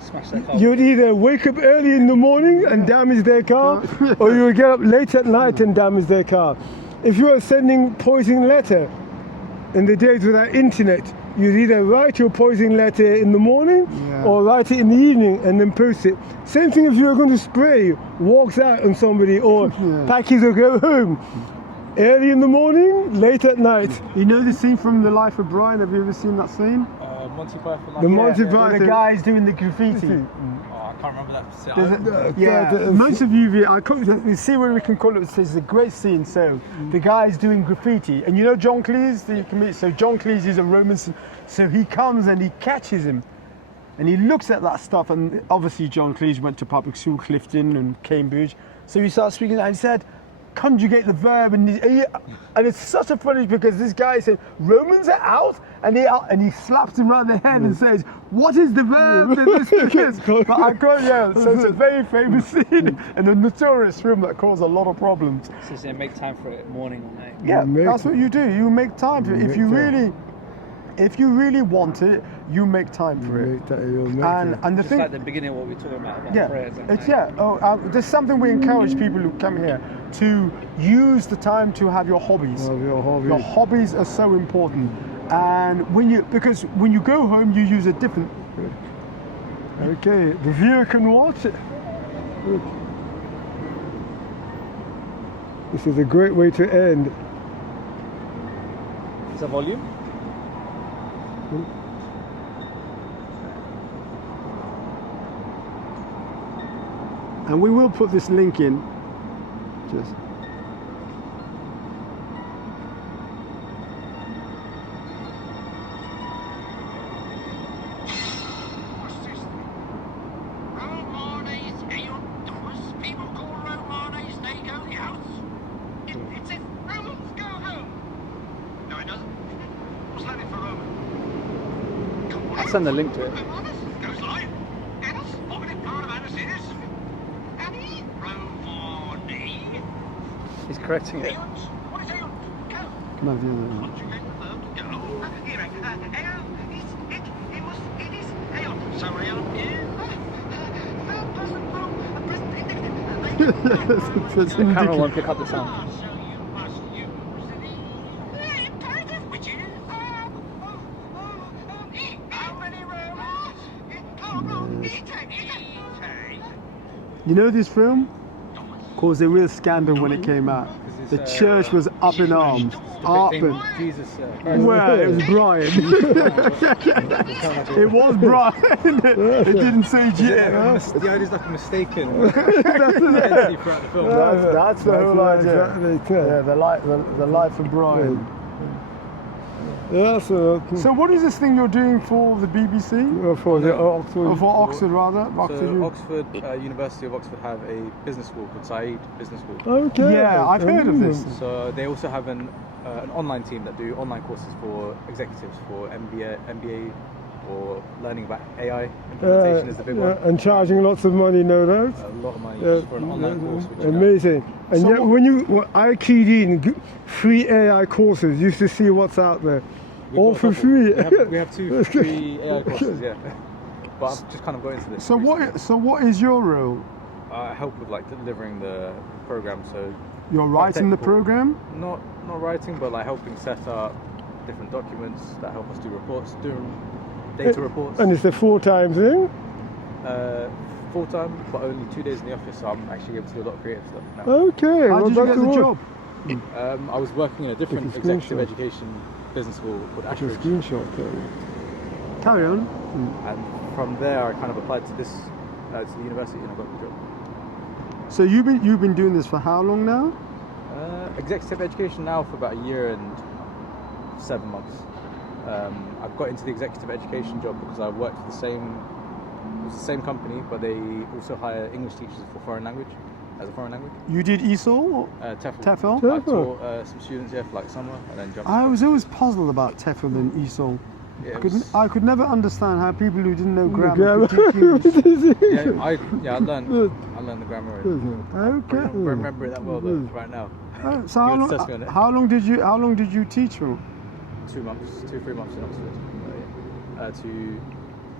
Smash that car. You'd either wake up early in the morning and damage their car, or you would get up late at night and damage their car. If you are sending poison letter in the days without internet, you'd either write your poison letter in the morning or write it in the evening and then post it. Same thing if you were going to spray, walks out on somebody or package or go home. Early in the morning, late at night. You know the scene from The Life of Brian? Have you ever seen that scene? Monty Python. The Monty Where Python. the guy's doing the graffiti. Oh, I can't remember that. Yeah, most of you see what we can call it. It's a great scene. So the guy's doing graffiti, and you know John Cleese, the comedian. So John Cleese is a Roman, so he comes and he catches him, and he looks at that stuff. And obviously John Cleese went to public school, Clifton and Cambridge. So he starts speaking, and he said, conjugate the verb, and it's such a funny because this guy said Romans are out, and he slaps him around the head and says, "What is the verb?" But I can't. So it's a very famous scene and a notorious film that caused a lot of problems. Says they make time for it morning or night. Yeah, that's what you do. You make time for it. If you really want it, you make time for it. And the Just thing, like the beginning of what we were talking about prayers. And it's like, there's something we encourage people who come here to use the time to have your hobbies. Your hobbies are so important, and because when you go home, you use a different. Okay, the viewer can watch it. This is a great way to end. is the volume? And we will put this link in. Just. I'll send the link to it. He's correcting it. Come on, the The camera won't pick up the sound. You know this film caused a real scandal when it came out. The church was up in arms. Jesus. Well, it was Brian. It was Brian. It didn't say Jesus. The idea is like a mistaken identity throughout the film. That's the whole idea. Exactly. Yeah, the life of Brian. Yeah, so So what is this thing you're doing for the BBC? for the Oxford. Or for Oxford, rather? So Oxford, University of Oxford have a business school called Said Business School. Okay. Yeah, I've heard of this. So they also have an online team that do online courses for executives for MBA or learning about AI implementation is the big one. And charging lots of money, no doubt. A lot of money just for an online course. Which Amazing. And So yet, I keyed in free AI courses just to see what's out there, all for free. We have 2 free AI courses, yeah. But I've just kind of got into this. So what is your role? I help with like delivering the program. So You're writing the technical. program? not writing, but like helping set up different documents that help us do reports, do data reports. And it's a full-time thing? Full time, but only 2 days in the office, so I'm actually able to do a lot of creative stuff now. Okay. How well, did you that's get the all. job? I was working in a different Take a executive screenshot. education business school called It's a Ashridge, screenshot. Carry on. and from there I kind of applied to this to the university and I got the job. So you've been doing this for how long now? Executive education now for about a year and 7 months. I got into the executive education job because I worked for the same company, but they also hire English teachers for foreign language, as a foreign language. You did ESOL or TEFL. TEFL? I taught some students for like summer and then jumped. I was always puzzled about TEFL and ESOL. Yeah, it was- I could never understand how people who didn't know grammar could teach English. I learned the grammar. And I Okay. don't remember it that well though, right now. So You would test me on it. how long did you teach for? 2 months, 3 months in Oxford, to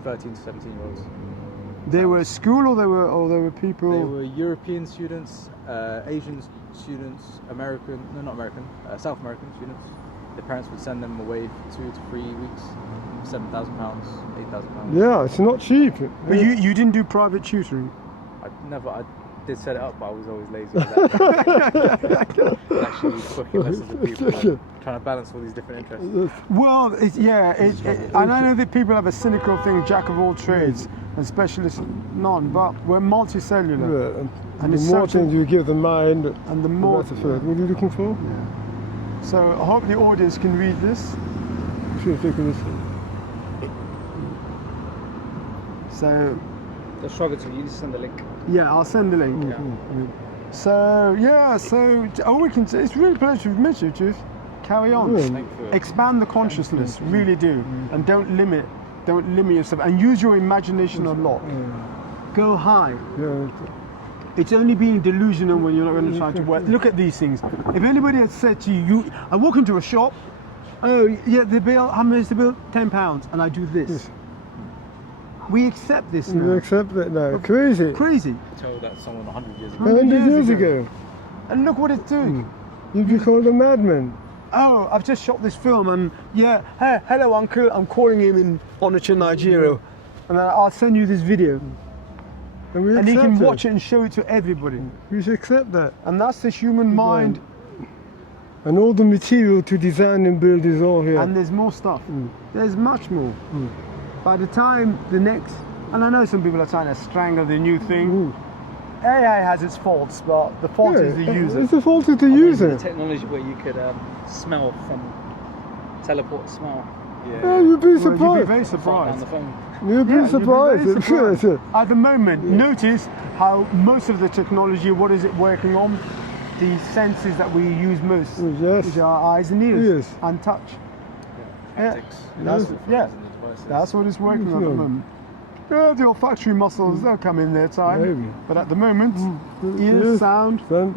13 to 17-year-olds. They were school or they were people. They were European students, Asian students, South American students. Their parents would send them away for 2 to 3 weeks, £7,000, £8,000. Yeah, it's not cheap. But you didn't do private tutoring. I did set it up, but I was always lazy with that. Actually booking lessons with people, and trying to balance all these different interests. Well, and I know that people have a cynical thing, jack of all trades and specialist none, but we're multicellular. Yeah, And and the it's more certain- things you give the mind, And the the more. better for it. What are you looking for? So I hope the audience can read this. Should take a listen. So The struggle to you send the link. yeah, I'll send the link. So all we can say, it's really a pleasure to meet you, Truth. Carry on. Yeah. Thank you for- Expand the consciousness, really do, and don't limit yourself, and use your imagination a lot. Go high. Yeah, It's only being delusional when you're not going to try to work. Look at these things. If anybody had said to you, I walk into a shop, oh yeah, the bill, how much is the bill? £10, and I do this. Yes. We accept this you now. accept that now. Crazy. Crazy. Told that someone 100 years ago. 100 years ago. And look what it's doing. You'd be called a madman. Oh, I've just shot this film, and yeah, hey, hello uncle, I'm calling him in Onitsha, Nigeria, and then I'll send you this video, And we and he accept can watch it and show it to everybody. We should accept that. And that's the human mind. And all the material to design and build is all here. And there's more stuff. There's much more. By the time the next, and I know some people are trying to strangle the new thing. AI has its faults, but the fault is the user. It's the fault of the The user. technology where you could smell from teleport smell Yeah, you'd be Well, you'd be surprised. very down surprised. the phone. You'd be Yeah, surprised. you'd be very surprised. Yeah. At the moment, notice how most of the technology, what is it working on? The senses that we use most, Yes. which are our eyes and ears Yes. and touch. Yeah. Haptics. That's- yeah. And the devices. That's what it's working on at the moment. Yeah, the olfactory muscles, they'll come in their time. Maybe. But at the moment, ears, Yes. sound, Then,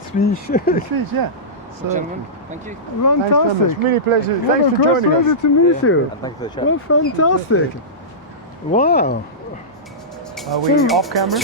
speech. speech, yeah. So, Gentlemen, thank you. thanks very much. Fantastic. Really a pleasure. What Thanks a for great joining pleasure us. to meet you. And thank you for the chat. Well, fantastic. Wow. Are we off camera?